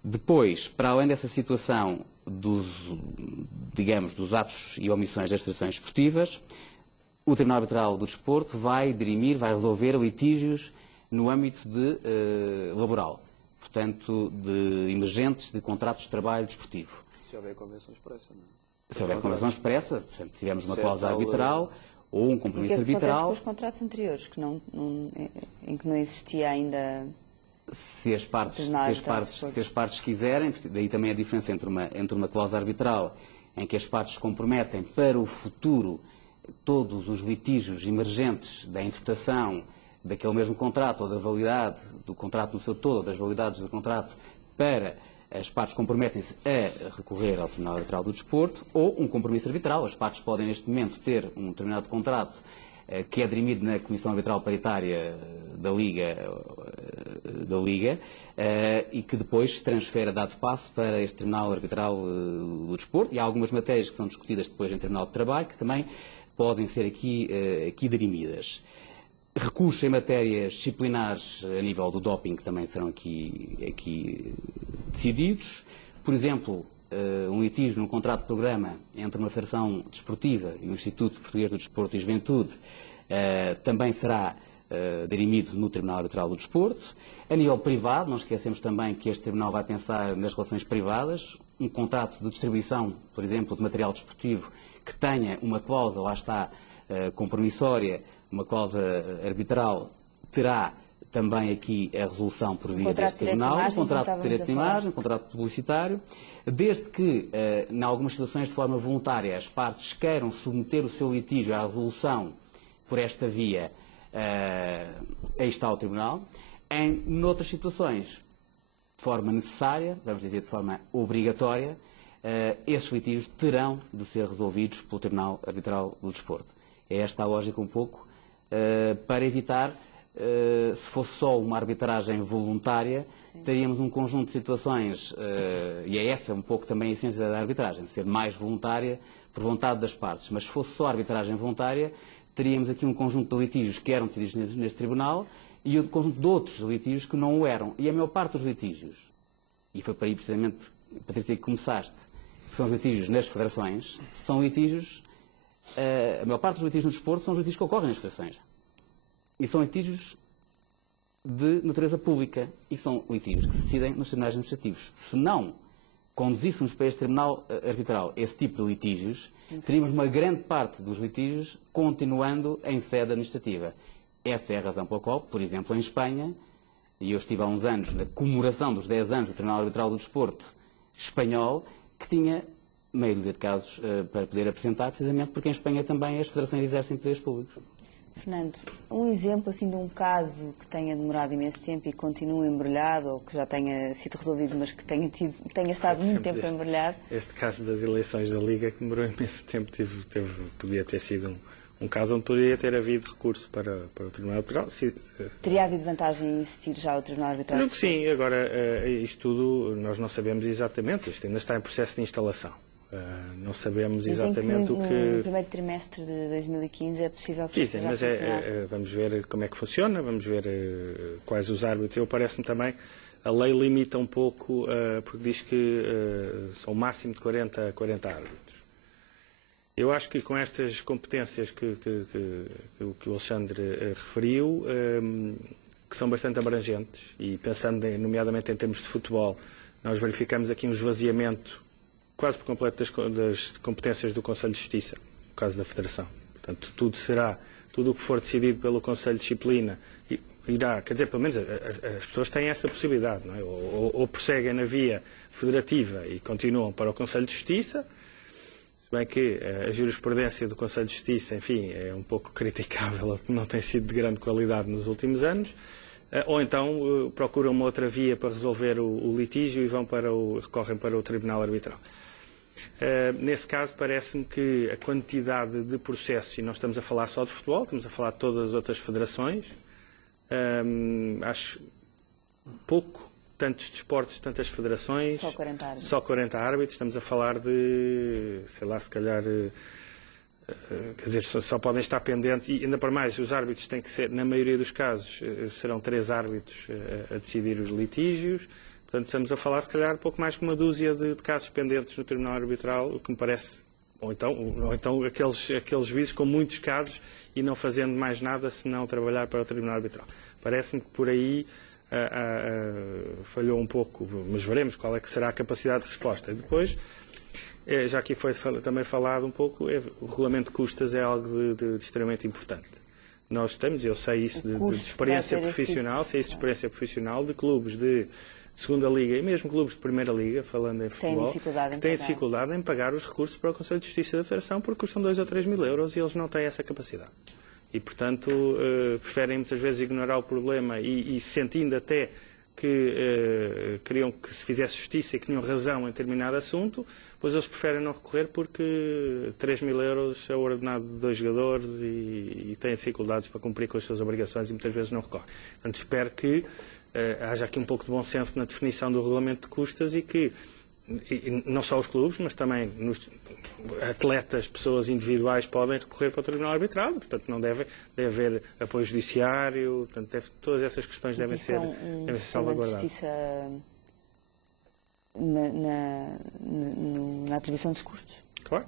Depois, para além dessa situação dos atos e omissões das federações esportivas, o Tribunal Arbitral do Desporto vai dirimir, vai resolver litígios no âmbito laboral, portanto, de emergentes de contratos de trabalho desportivo. Se houver convenção expressa, não é? Se houver convenção expressa, portanto, se tivermos uma cláusula arbitral ou um compromisso arbitral... O que acontece com os contratos anteriores, em que não existia ainda... Se as partes quiserem, daí também a diferença entre uma cláusula arbitral em que as partes comprometem para o futuro todos os litígios emergentes da interpretação daquele mesmo contrato ou da validade do contrato no seu todo, ou das validades do contrato, para as partes comprometem-se a recorrer ao Tribunal Arbitral do Desporto, ou um compromisso arbitral. As partes podem neste momento ter um determinado contrato que é dirimido na Comissão Arbitral Paritária da Liga e que depois se transfere a dado passo para este Tribunal Arbitral do Desporto. E há algumas matérias que são discutidas depois em Tribunal de Trabalho que também podem ser aqui dirimidas. Recursos em matérias disciplinares a nível do doping também serão aqui decididos. Por exemplo, um litígio num contrato de programa entre uma federação desportiva e o Instituto Português do Desporto e Juventude também será dirimido no Tribunal Arbitral do Desporto. A nível privado, não esquecemos também que este Tribunal vai pensar nas relações privadas. Um contrato de distribuição, por exemplo, de material desportivo que tenha uma cláusula, lá está, compromissória, uma cláusula arbitral, terá também aqui a resolução por via deste Tribunal, um contrato de direito de imagem, um contrato publicitário, desde que, em algumas situações de forma voluntária, as partes queiram submeter o seu litígio à resolução por esta via, aí está o Tribunal. Noutras situações, de forma necessária, vamos dizer de forma obrigatória, esses litígios terão de ser resolvidos pelo Tribunal Arbitral do Desporto. É esta a lógica um pouco para evitar se fosse só uma arbitragem voluntária, teríamos um conjunto de situações, e é essa um pouco também a essência da arbitragem, ser mais voluntária por vontade das partes. Mas se fosse só arbitragem voluntária, teríamos aqui um conjunto de litígios que eram decididos neste tribunal e um conjunto de outros litígios que não o eram. E a maior parte dos litígios, e foi para aí precisamente, Patrícia, que começaste, que são os litígios nas federações, são litígios, a maior parte dos litígios no desporto são os litígios que ocorrem nas federações. E são litígios de natureza pública e são litígios que se decidem nos tribunais administrativos. Se não conduzíssemos para este tribunal arbitral esse tipo de litígios, teríamos uma grande parte dos litígios continuando em sede administrativa. Essa é a razão pela qual, por exemplo, em Espanha, e eu estive há uns anos na comemoração dos 10 anos do Tribunal Arbitral do Desporto espanhol, que tinha meia dúzia de casos para poder apresentar, precisamente porque em Espanha também as federações exercem poderes públicos. Fernando, um exemplo assim de um caso que tenha demorado imenso tempo e continue embrulhado, ou que já tenha sido resolvido, mas que tenha estado muito tempo embrulhado? Este caso das eleições da Liga, que demorou imenso tempo, podia ter sido um caso onde poderia ter havido recurso para o Tribunal Arbitral. Teria havido vantagem em existir já o Tribunal Arbitral? Sim, agora isto tudo nós não sabemos exatamente, isto ainda está em processo de instalação. Não sabemos exatamente o que... No primeiro trimestre de 2015 é possível que dizem, mas vamos ver como é que funciona, vamos ver quais os árbitros. Parece-me também, a lei limita um pouco, porque diz que são um máximo de 40 árbitros. Eu acho que com estas competências que o Alexandre referiu, que são bastante abrangentes, e pensando nomeadamente em termos de futebol, nós verificamos aqui um esvaziamento quase por completo das competências do Conselho de Justiça, no caso da Federação. Portanto, tudo o que for decidido pelo Conselho de Disciplina irá, quer dizer, pelo menos as pessoas têm essa possibilidade, não é? Ou prosseguem na via federativa e continuam para o Conselho de Justiça, se bem que a jurisprudência do Conselho de Justiça, enfim, é um pouco criticável, não tem sido de grande qualidade nos últimos anos, ou então procuram uma outra via para resolver o litígio e recorrem para o Tribunal Arbitral. Nesse caso, parece-me que a quantidade de processos, e nós estamos a falar só de futebol, estamos a falar de todas as outras federações, acho pouco, tantos desportos, tantas federações, só 40 árbitros, estamos a falar de, sei lá, se calhar, quer dizer, só podem estar pendentes, e ainda para mais, os árbitros têm que ser, na maioria dos casos, serão 3 árbitros a decidir os litígios. Portanto, estamos a falar, se calhar, pouco mais que uma dúzia de casos pendentes no Tribunal Arbitral, o que me parece, ou então aqueles juízes com muitos casos e não fazendo mais nada senão trabalhar para o Tribunal Arbitral. Parece-me que por aí falhou um pouco, mas veremos qual é que será a capacidade de resposta. E depois, já aqui foi também falado um pouco, o regulamento de custas é algo de extremamente importante. Nós temos, eu sei isso de experiência profissional, de clubes de segunda Liga e mesmo clubes de primeira Liga, falando em futebol, que têm dificuldade em pagar os recursos para o Conselho de Justiça da Federação porque custam 2 ou 3 mil euros e eles não têm essa capacidade. E, portanto, preferem muitas vezes ignorar o problema e sentindo até que queriam que se fizesse justiça e que tinham razão em determinado assunto, pois eles preferem não recorrer porque 3 mil euros é o ordenado de 2 jogadores e têm dificuldades para cumprir com as suas obrigações e muitas vezes não recorrem. Portanto, espero que haja aqui um pouco de bom senso na definição do regulamento de custas e que não só os clubes, mas também atletas, pessoas individuais podem recorrer para o Tribunal Arbitral, portanto não deve haver apoio judiciário, portanto todas essas questões devem ser salvaguardadas. Justiça na atribuição dos custos. Claro.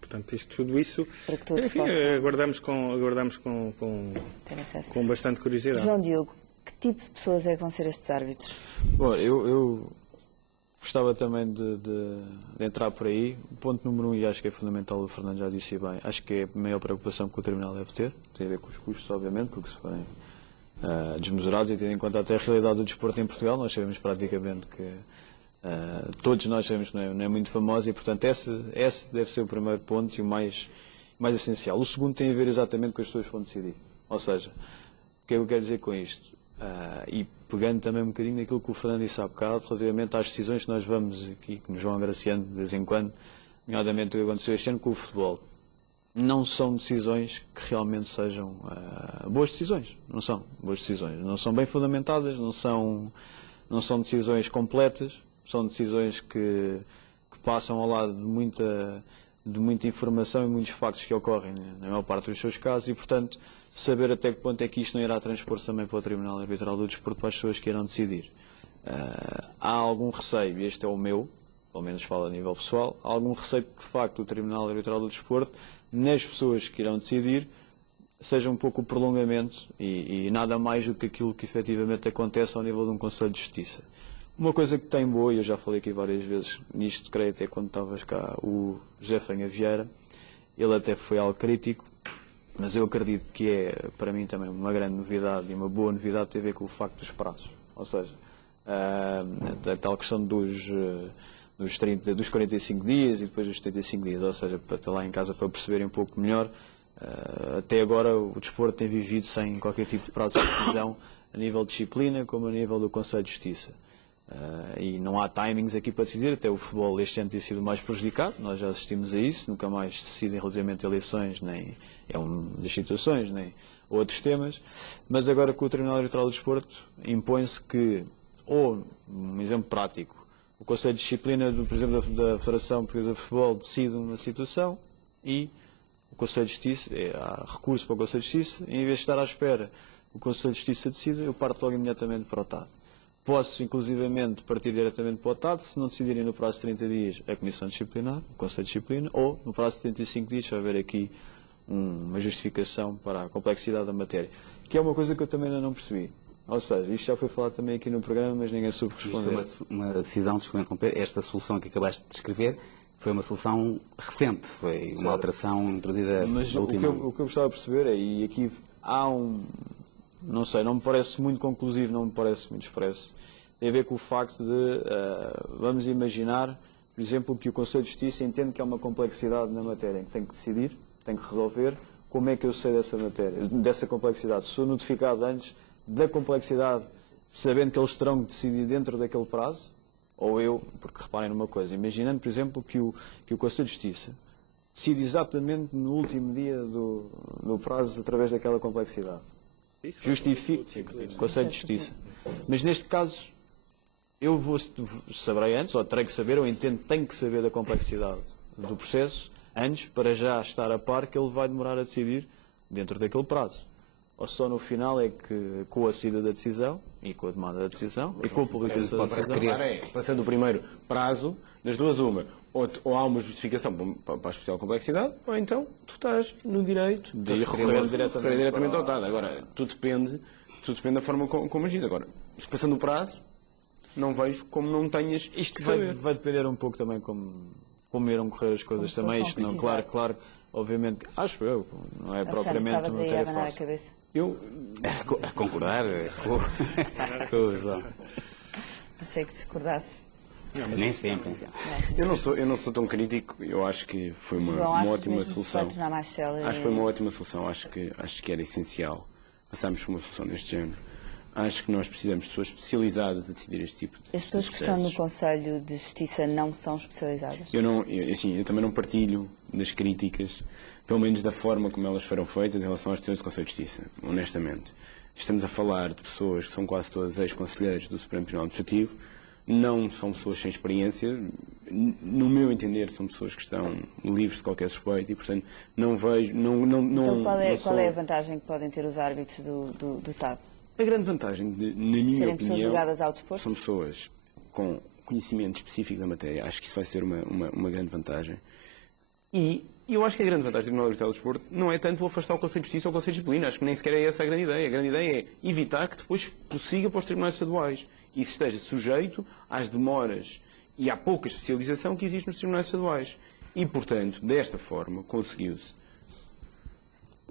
Portanto, tudo isso, para que todos enfim, aguardamos com bastante curiosidade. João Diogo, que tipo de pessoas é que vão ser estes árbitros? Bom, eu gostava também de entrar por aí. O ponto número 1, e acho que é fundamental, o Fernando já disse bem, acho que é a maior preocupação que o Tribunal deve ter, tem a ver com os custos, obviamente, porque se forem desmesurados e tendo em conta até a realidade do desporto em Portugal, nós sabemos praticamente que todos nós sabemos que não é muito famoso e, portanto, esse deve ser o primeiro ponto e o mais essencial. O segundo tem a ver exatamente com as pessoas que vão decidir. Ou seja, o que é que eu quero dizer com isto? E pegando também um bocadinho naquilo que o Fernando disse há bocado, relativamente às decisões que nós vamos aqui, que nos vão agraciando de vez em quando, nomeadamente o que aconteceu este ano com o futebol. não são decisões que realmente sejam boas decisões. Não são boas decisões. Não são bem fundamentadas, não são decisões completas, são decisões que passam ao lado de muita informação e muitos factos que ocorrem na maior parte dos seus casos e, portanto, saber até que ponto é que isto não irá transpor-se também para o Tribunal Arbitral do Desporto para as pessoas que irão decidir. Há algum receio, e este é o meu, pelo menos falo a nível pessoal, há algum receio que, de facto, o Tribunal Arbitral do Desporto, nas pessoas que irão decidir, seja um pouco o prolongamento e nada mais do que aquilo que efetivamente acontece ao nível de um Conselho de Justiça. Uma coisa que tem boa, e eu já falei aqui várias vezes nisto, creio até quando estavas cá, o José Fanha Vieira, ele até foi algo crítico, mas eu acredito que é, para mim também, uma grande novidade e uma boa novidade tem a ver com o facto dos prazos. Ou seja, a tal questão dos 45 dias e depois dos 75 dias, ou seja, para estar lá em casa para perceberem um pouco melhor. Até agora o desporto tem vivido sem qualquer tipo de prazo de decisão a nível de disciplina como a nível do Conselho de Justiça. E não há timings aqui para decidir, até o futebol este ano tem sido mais prejudicado, nós já assistimos a isso, nunca mais se decidem relativamente a eleições, nem é uma das situações, nem outros temas, mas agora com o Tribunal Arbitral do Desporto impõe-se que, ou, um exemplo prático, o Conselho de Disciplina, por exemplo, da Federação Portuguesa de Futebol decide uma situação e o Conselho de Justiça, há recurso para o Conselho de Justiça, e em vez de estar à espera o Conselho de Justiça decide, eu parto logo imediatamente para o TAD. Posso, inclusivamente, partir diretamente para o TAD, se não decidirem no prazo de 30 dias a Comissão Disciplinar, o Conselho de Disciplina, ou no prazo de 75 dias, se houver aqui uma justificação para a complexidade da matéria. Que é uma coisa que eu também ainda não percebi. Ou seja, isto já foi falado também aqui no programa, mas ninguém soube responder. Isto é uma decisão, desculpe interromper, esta solução que acabaste de descrever foi uma solução recente, foi uma alteração introduzida mas no último ano. O que eu gostava de perceber é, e aqui há não sei, não me parece muito conclusivo, não me parece muito expresso, tem a ver com o facto de, vamos imaginar, por exemplo, que o Conselho de Justiça entende que há uma complexidade na matéria, em que tem que decidir, tem que resolver, como é que eu sei dessa matéria, dessa complexidade? Sou notificado antes da complexidade, sabendo que eles terão que decidir dentro daquele prazo, ou eu, porque reparem numa coisa, imaginando, por exemplo, que o Conselho de Justiça decide exatamente no último dia do prazo através daquela complexidade. Justifique o Conselho de Justiça. Mas neste caso, eu saberei antes, ou terei que saber, ou entendo que tenho que saber da complexidade do processo antes, para já estar a par que ele vai demorar a decidir dentro daquele prazo. Ou só no final é que, com a saída da decisão, e com a tomada da decisão, e com a publicação da decisão... Passando o primeiro prazo, das duas uma, ou há uma justificação para a especial complexidade, ou então tu estás no direito de recorrer diretamente ao TAD. Agora, tudo depende da forma como agir. Agora, passando o prazo, não vejo como não tenhas isto vai depender um pouco também como irão correr as coisas também. Isto não, claro, obviamente, acho eu, não é propriamente uma tarefa fácil. Eu A concordar com o João. Achei que discordasses. Nem sempre. Eu não sou tão crítico, eu acho que foi uma ótima solução. Acho que foi uma ótima solução, acho que era essencial passarmos por uma solução deste género. Acho que nós precisamos de pessoas especializadas a decidir este tipo de processos. As pessoas que estão no Conselho de Justiça não são especializadas? Eu também não partilho das críticas, pelo menos da forma como elas foram feitas em relação às decisões do Conselho de Justiça, honestamente. Estamos a falar de pessoas que são quase todas ex-conselheiros do Supremo Tribunal Administrativo, não são pessoas sem experiência, no meu entender são pessoas que estão livres de qualquer suspeito e, portanto, não vejo... Então qual é a vantagem que podem ter os árbitros do TAD? A grande vantagem, na minha opinião, são pessoas com conhecimento específico da matéria. Acho que isso vai ser uma grande vantagem. E eu acho que a grande vantagem do Tribunal Arbitral do Desporto não é tanto o afastar o Conselho de Justiça ou o Conselho de Disciplina. Acho que nem sequer é essa a grande ideia. A grande ideia é evitar que depois prossiga para os tribunais estaduais e se esteja sujeito às demoras e à pouca especialização que existe nos tribunais estaduais. E, portanto, desta forma, conseguiu-se,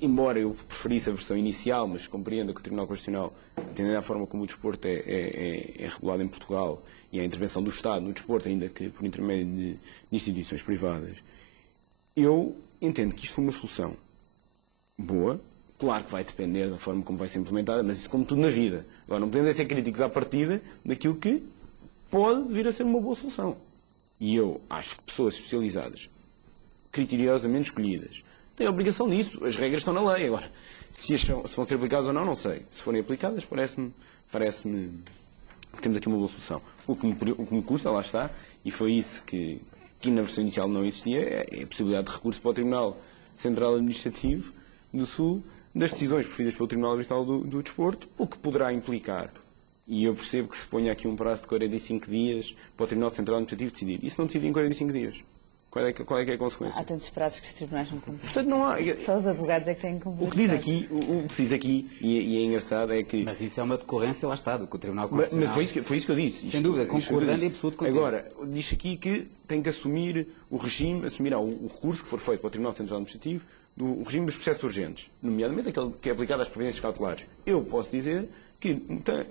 embora eu preferisse a versão inicial, mas compreenda que o Tribunal Constitucional, entendendo a forma como o desporto é regulado em Portugal e a intervenção do Estado no desporto, ainda que por intermédio de instituições privadas, eu entendo que isto foi uma solução boa. Claro que vai depender da forma como vai ser implementada, mas isso como tudo na vida. Agora, não podemos ser críticos à partida daquilo que pode vir a ser uma boa solução. E eu acho que pessoas especializadas, criteriosamente escolhidas, tem a obrigação disso. As regras estão na lei. Agora, se vão ser aplicadas ou não, não sei. Se forem aplicadas, parece-me que temos aqui uma boa solução. O que me custa, lá está, e foi isso que na versão inicial não existia, é a possibilidade de recurso para o Tribunal Central Administrativo do Sul das decisões proferidas pelo Tribunal Arbitral do Desporto, o que poderá implicar, e eu percebo que se ponha aqui um prazo de 45 dias para o Tribunal Central Administrativo decidir. E se não decidir em 45 dias? Qual é que é a consequência? Há tantos prazos que os tribunais não cumprem. Portanto, não há... Só os advogados é que têm que cumprir. O que se diz aqui, e é engraçado, é que... Mas isso é uma decorrência, lá está, do que o Tribunal Constitucional... Mas foi isso que eu disse. Sem dúvida, concordando em absoluto contigo. Agora, diz aqui que tem que assumir o regime, assumirá o recurso que for feito para o Tribunal Central Administrativo, do regime dos processos urgentes, nomeadamente aquele que é aplicado às providências cautelares. Eu posso dizer que tenho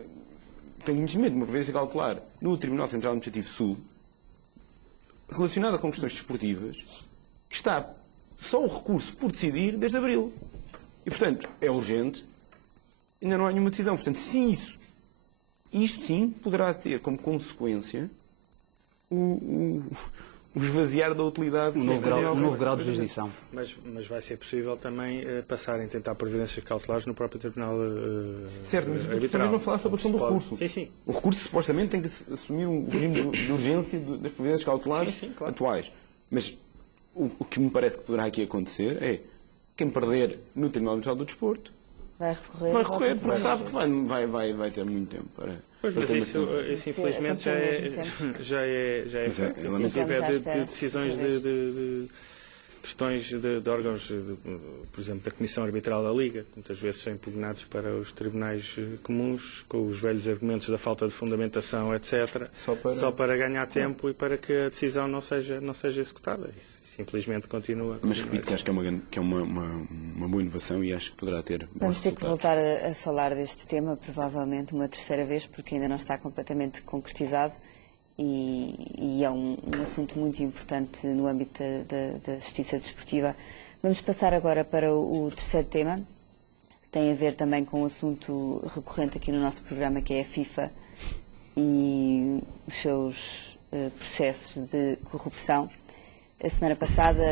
conhecimento de uma providência cautelar no Tribunal Central Administrativo Sul, relacionada com questões desportivas, que está só o recurso por decidir desde abril. E, portanto, é urgente, ainda não há nenhuma decisão. Portanto, isto sim poderá ter como consequência o esvaziar da utilidade... Um novo grau de jurisdição. Mas vai ser possível também passarem a tentar providências cautelares no próprio Tribunal certo, mas Arbitral. Mesmo a falar sobre a questão do recurso. Sim, sim. O recurso supostamente tem que assumir um regime de urgência das providências cautelares claro. atuais. Mas o que me parece que poderá aqui acontecer é quem perder no Tribunal Arbitral do Desporto vai recorrer porque sabe que vai ter muito tempo para... Pois, mas isso infelizmente já é feito. Inclusive é de decisões de questões de órgãos, por exemplo, da Comissão Arbitral da Liga, que muitas vezes são impugnados para os tribunais comuns, com os velhos argumentos da falta de fundamentação, etc., só para ganhar tempo e para que a decisão não seja executada. Isso infelizmente continua. Mas repito que acho que é uma boa inovação e acho que poderá ter bons Vamos ter resultados. que voltar a falar deste tema, provavelmente uma terceira vez, porque ainda não está completamente concretizado. E é um assunto muito importante no âmbito da justiça desportiva. Vamos passar agora para o terceiro tema, que tem a ver também com um assunto recorrente aqui no nosso programa, que é a FIFA e os seus processos de corrupção. A semana passada,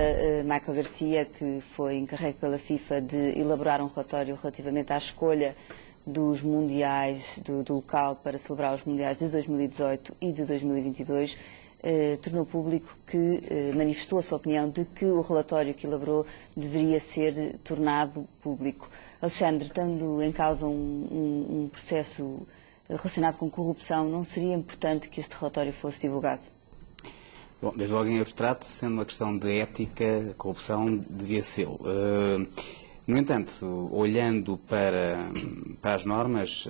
Michael Garcia, que foi encarregue pela FIFA de elaborar um relatório relativamente à escolha dos mundiais, do local para celebrar os mundiais de 2018 e de 2022, tornou público que manifestou a sua opinião de que o relatório que elaborou deveria ser tornado público. Alexandre, estando em causa um processo relacionado com corrupção, não seria importante que este relatório fosse divulgado? Bom, desde logo em abstrato, sendo uma questão de ética, corrupção devia ser. No entanto, olhando para as normas,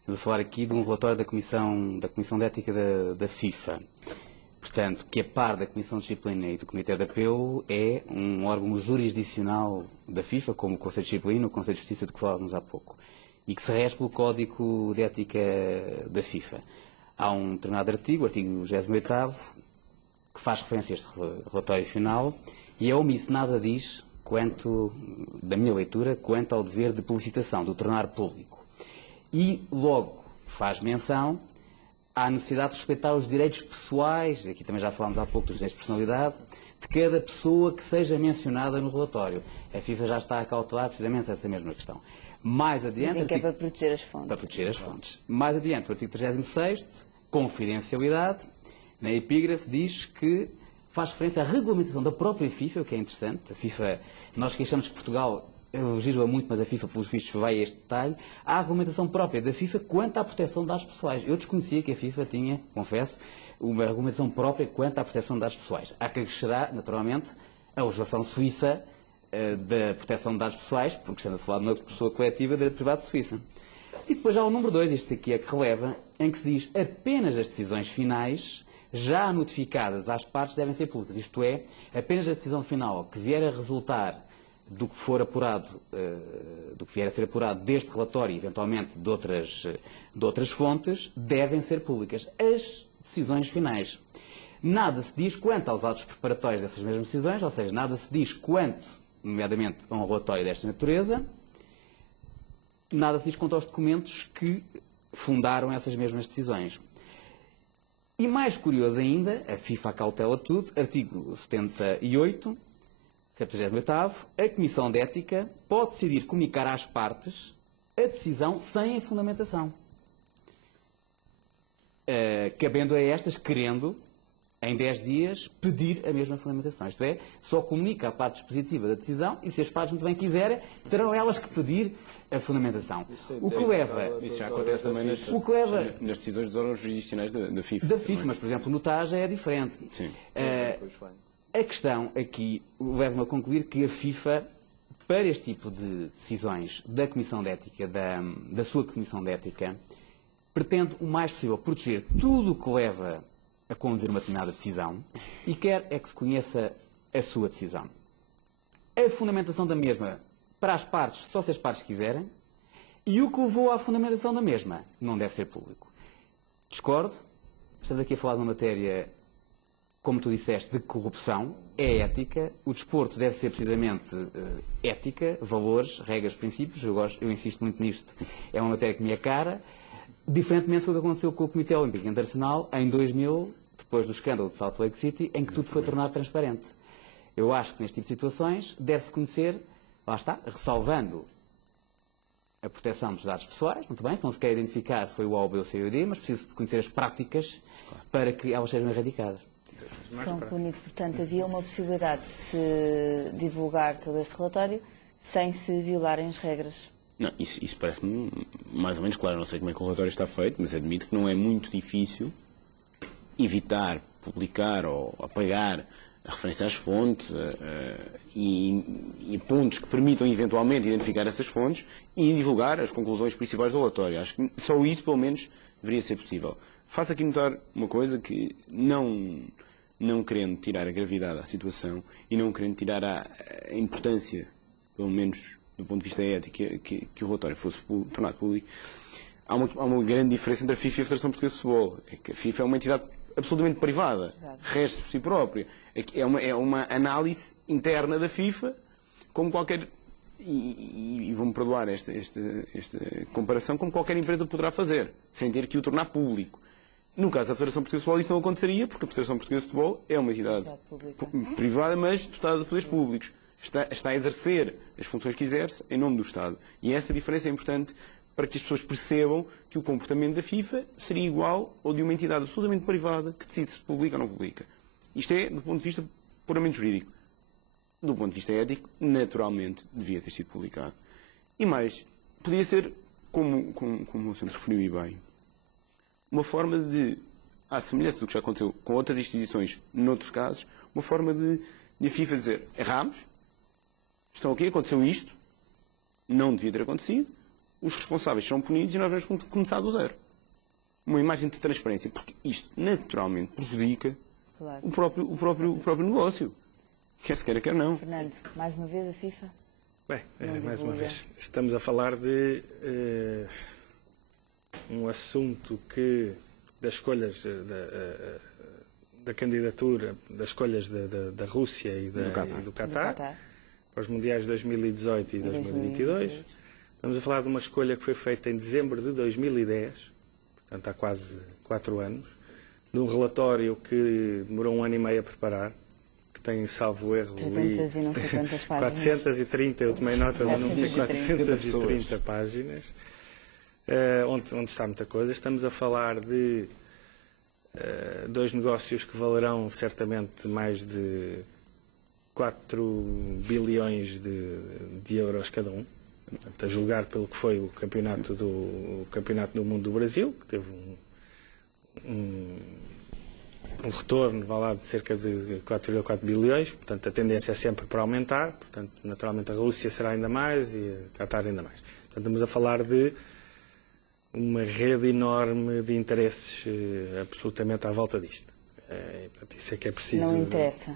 estamos a falar aqui de um relatório da Comissão de Ética da FIFA. Portanto, que a par da Comissão de Disciplina e do Comitê de Apelo é um órgão jurisdicional da FIFA, como o Conselho de Disciplina, o Conselho de Justiça, de que falávamos há pouco, e que se rege pelo Código de Ética da FIFA. Há um determinado artigo, o artigo 28º, que faz referência a este relatório final, e é omisso, nada diz, da minha leitura, quanto ao dever de publicitação, de o tornar público. E logo faz menção à necessidade de respeitar os direitos pessoais, aqui também já falámos há pouco dos direitos de personalidade, de cada pessoa que seja mencionada no relatório. A FIFA já está a cautelar precisamente essa mesma questão. Mais adiante... Dizem que é para proteger as fontes. Para proteger as fontes. Mais adiante, o artigo 36º, confidencialidade, na epígrafe diz que faz referência à regulamentação da própria FIFA, o que é interessante. A FIFA, nós que achamos que Portugal giro-a muito, mas a FIFA, pelos vistos, vai a este detalhe. Há a regulamentação própria da FIFA quanto à proteção de dados pessoais. Eu desconhecia que a FIFA tinha, confesso, uma regulamentação própria quanto à proteção de dados pessoais. Há que acrescerá, naturalmente, a legislação suíça da proteção de dados pessoais, porque estamos a falar de uma pessoa coletiva de direito privado suíça. E depois há o número 2, isto aqui é que releva, em que se diz apenas as decisões finais já notificadas às partes devem ser públicas. Isto é, apenas a decisão final que vier a resultar do que for apurado, do que vier a ser apurado deste relatório e eventualmente de outras fontes, devem ser públicas. As decisões finais. Nada se diz quanto aos atos preparatórios dessas mesmas decisões, ou seja, nada se diz quanto, nomeadamente, a um relatório desta natureza, nada se diz quanto aos documentos que fundaram essas mesmas decisões. E mais curioso ainda, a FIFA cautela tudo, artigo 78, 78º, a Comissão de Ética pode decidir comunicar às partes a decisão sem a fundamentação, cabendo a estas, querendo, em 10 dias, pedir a mesma fundamentação. Isto é, só comunica a parte dispositiva da decisão e, se as partes muito bem quiserem, terão elas que pedir a fundamentação. O que leva... Isso já acontece também nas decisões dos órgãos jurisdicionais da FIFA. Da FIFA, mas, por exemplo, no TAJ é diferente. Sim. A questão aqui leva-me a concluir que a FIFA, para este tipo de decisões da Comissão de Ética, da sua Comissão de Ética, pretende o mais possível proteger tudo o que leva a conduzir uma determinada decisão e quer é que se conheça a sua decisão. A fundamentação da mesma para as partes, só se as partes quiserem, e o que levou à fundamentação da mesma não deve ser público. Discordo. Estamos aqui a falar de uma matéria, como tu disseste, de corrupção. É ética. O desporto deve ser precisamente ética, valores, regras, princípios. Eu insisto muito nisto. É uma matéria que me é cara. Diferentemente foi o que aconteceu com o Comitê Olímpico Internacional em 2000, depois do escândalo de Salt Lake City, em que tudo foi tornado transparente. Eu acho que neste tipo de situações deve-se conhecer, lá está, ressalvando a proteção dos dados pessoais, muito bem, se não se quer identificar se foi o A, o B ou C ou o D, mas precisa de conhecer as práticas para que elas sejam erradicadas. João Cunha, portanto, havia uma possibilidade de se divulgar todo este relatório sem se violarem as regras. Não, isso parece-me mais ou menos claro. Não sei como é que o relatório está feito, mas admito que não é muito difícil evitar publicar ou apagar a referência às fontes e pontos que permitam eventualmente identificar essas fontes e divulgar as conclusões principais do relatório. Acho que só isso, pelo menos, deveria ser possível. Faço aqui notar uma coisa que, não querendo tirar a gravidade à situação e não querendo tirar a importância, pelo menos do ponto de vista ético, que o relatório fosse tornado público, há uma grande diferença entre a FIFA e a Federação Portuguesa de Futebol. É que a FIFA é uma entidade absolutamente privada, rege-se por si própria. É uma análise interna da FIFA, como qualquer... E vão-me perdoar esta comparação, como qualquer empresa poderá fazer, sem ter que o tornar público. No caso da Federação Portuguesa de Futebol, isso não aconteceria, porque a Federação Portuguesa de Futebol é uma entidade privada, mas dotada de poderes públicos. Está a exercer as funções que exerce em nome do Estado. E essa diferença é importante para que as pessoas percebam que o comportamento da FIFA seria igual ao de uma entidade absolutamente privada que decide se publica ou não publica. Isto é do ponto de vista puramente jurídico. Do ponto de vista ético, naturalmente, devia ter sido publicado. E mais, podia ser, como o senhor referiu e bem, uma forma de, à semelhança do que já aconteceu com outras instituições, noutros casos, uma forma de a FIFA dizer, erramos, estão aqui, aconteceu isto, não devia ter acontecido, os responsáveis são punidos e nós vamos começar do zero. Uma imagem de transparência, porque isto naturalmente prejudica o próprio negócio. Quer se queira, quer não. Fernando, mais uma vez a FIFA? Bem, mais uma vez, estamos a falar de um assunto que, das escolhas da candidatura, das escolhas da Rússia e do Qatar, para os Mundiais de 2018 e 2022. Estamos a falar de uma escolha que foi feita em dezembro de 2010, portanto há quase 4 anos, de um relatório que demorou 1 ano e meio a preparar, que tem, salvo erro, 430, eu tomei nota, mas não tem 430 páginas, onde está muita coisa. Estamos a falar de 2 negócios que valerão certamente mais de 4 bilhões de euros cada um, a julgar pelo que foi o campeonato do mundo do Brasil, que teve um retorno, vá lá, de cerca de 4,4 bilhões, portanto a tendência é sempre para aumentar, portanto naturalmente a Rússia será ainda mais e a Qatar ainda mais. Portanto estamos a falar de uma rede enorme de interesses absolutamente à volta disto. Portanto, isso é que é preciso... Não interessa.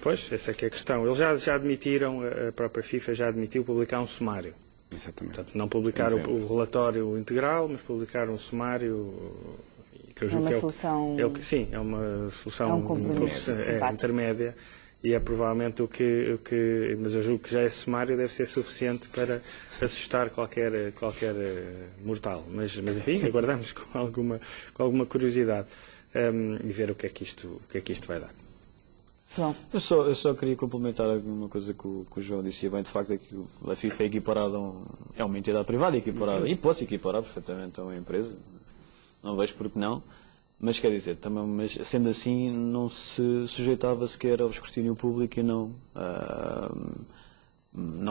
Pois, essa é que é a questão. Eles já admitiram, a própria FIFA já admitiu publicar um sumário. Exatamente. Portanto, não publicar o relatório integral, mas publicar um sumário... Que eu julgo é uma solução... Sim, é uma solução é um compromisso intermédia e é provavelmente o que... Mas eu julgo que já esse sumário deve ser suficiente para assustar qualquer mortal. Mas enfim, aguardamos com alguma curiosidade e ver o que é que isto vai dar. João. Eu só queria complementar uma coisa que o João disse bem, de facto, é que a FIFA é equiparada é uma entidade privada equiparada, e pode-se equiparar perfeitamente a uma empresa, não vejo porque não, mas quer dizer, também, mas sendo assim não se sujeitava sequer ao escrutínio público e não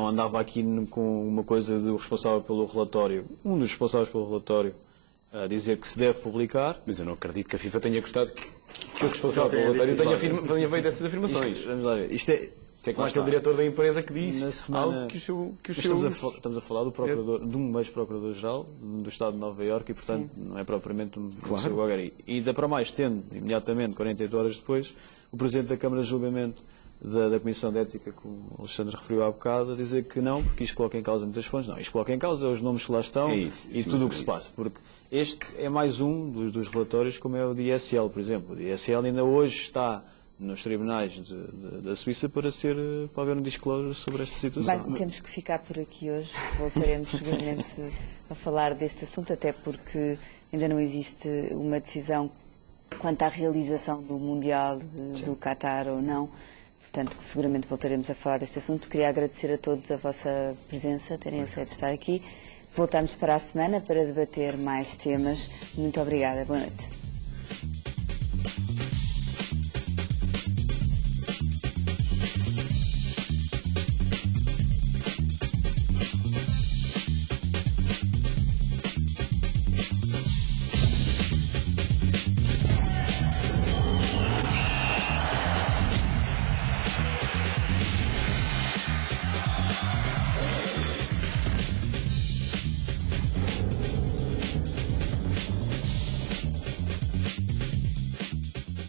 andava aqui com uma coisa do responsável pelo relatório, um dos responsáveis pelo relatório, a dizer que se deve publicar. Mas eu não acredito que a FIFA tenha gostado que o responsável pelo relatório tenha feito essas afirmações. Vamos lá ver. Isto é como aquele diretor da empresa que diz na semana, algo que os estamos a falar do procurador, de um ex-procurador-geral do Estado de Nova Iorque e, portanto, não é propriamente um seu qualquer. E ainda para mais, tendo, imediatamente, 48 horas depois, o Presidente da Câmara de Julgamento da Comissão de Ética, que o Alexandre referiu há bocado, a dizer que não, porque isto coloca em causa muitas fontes. Não, isto coloca em causa os nomes que lá estão e tudo o que se passa. Porque este é mais um dos relatórios, como é o de ISL, por exemplo. O ISL ainda hoje está nos tribunais da Suíça para haver um disclosure sobre esta situação. Bem, temos que ficar por aqui hoje. Voltaremos seguramente a falar deste assunto, até porque ainda não existe uma decisão quanto à realização do Mundial do Qatar ou não. Portanto, seguramente voltaremos a falar deste assunto. Queria agradecer a todos a vossa presença, terem aceito estar aqui. Voltamos para a semana para debater mais temas. Muito obrigada. Boa noite.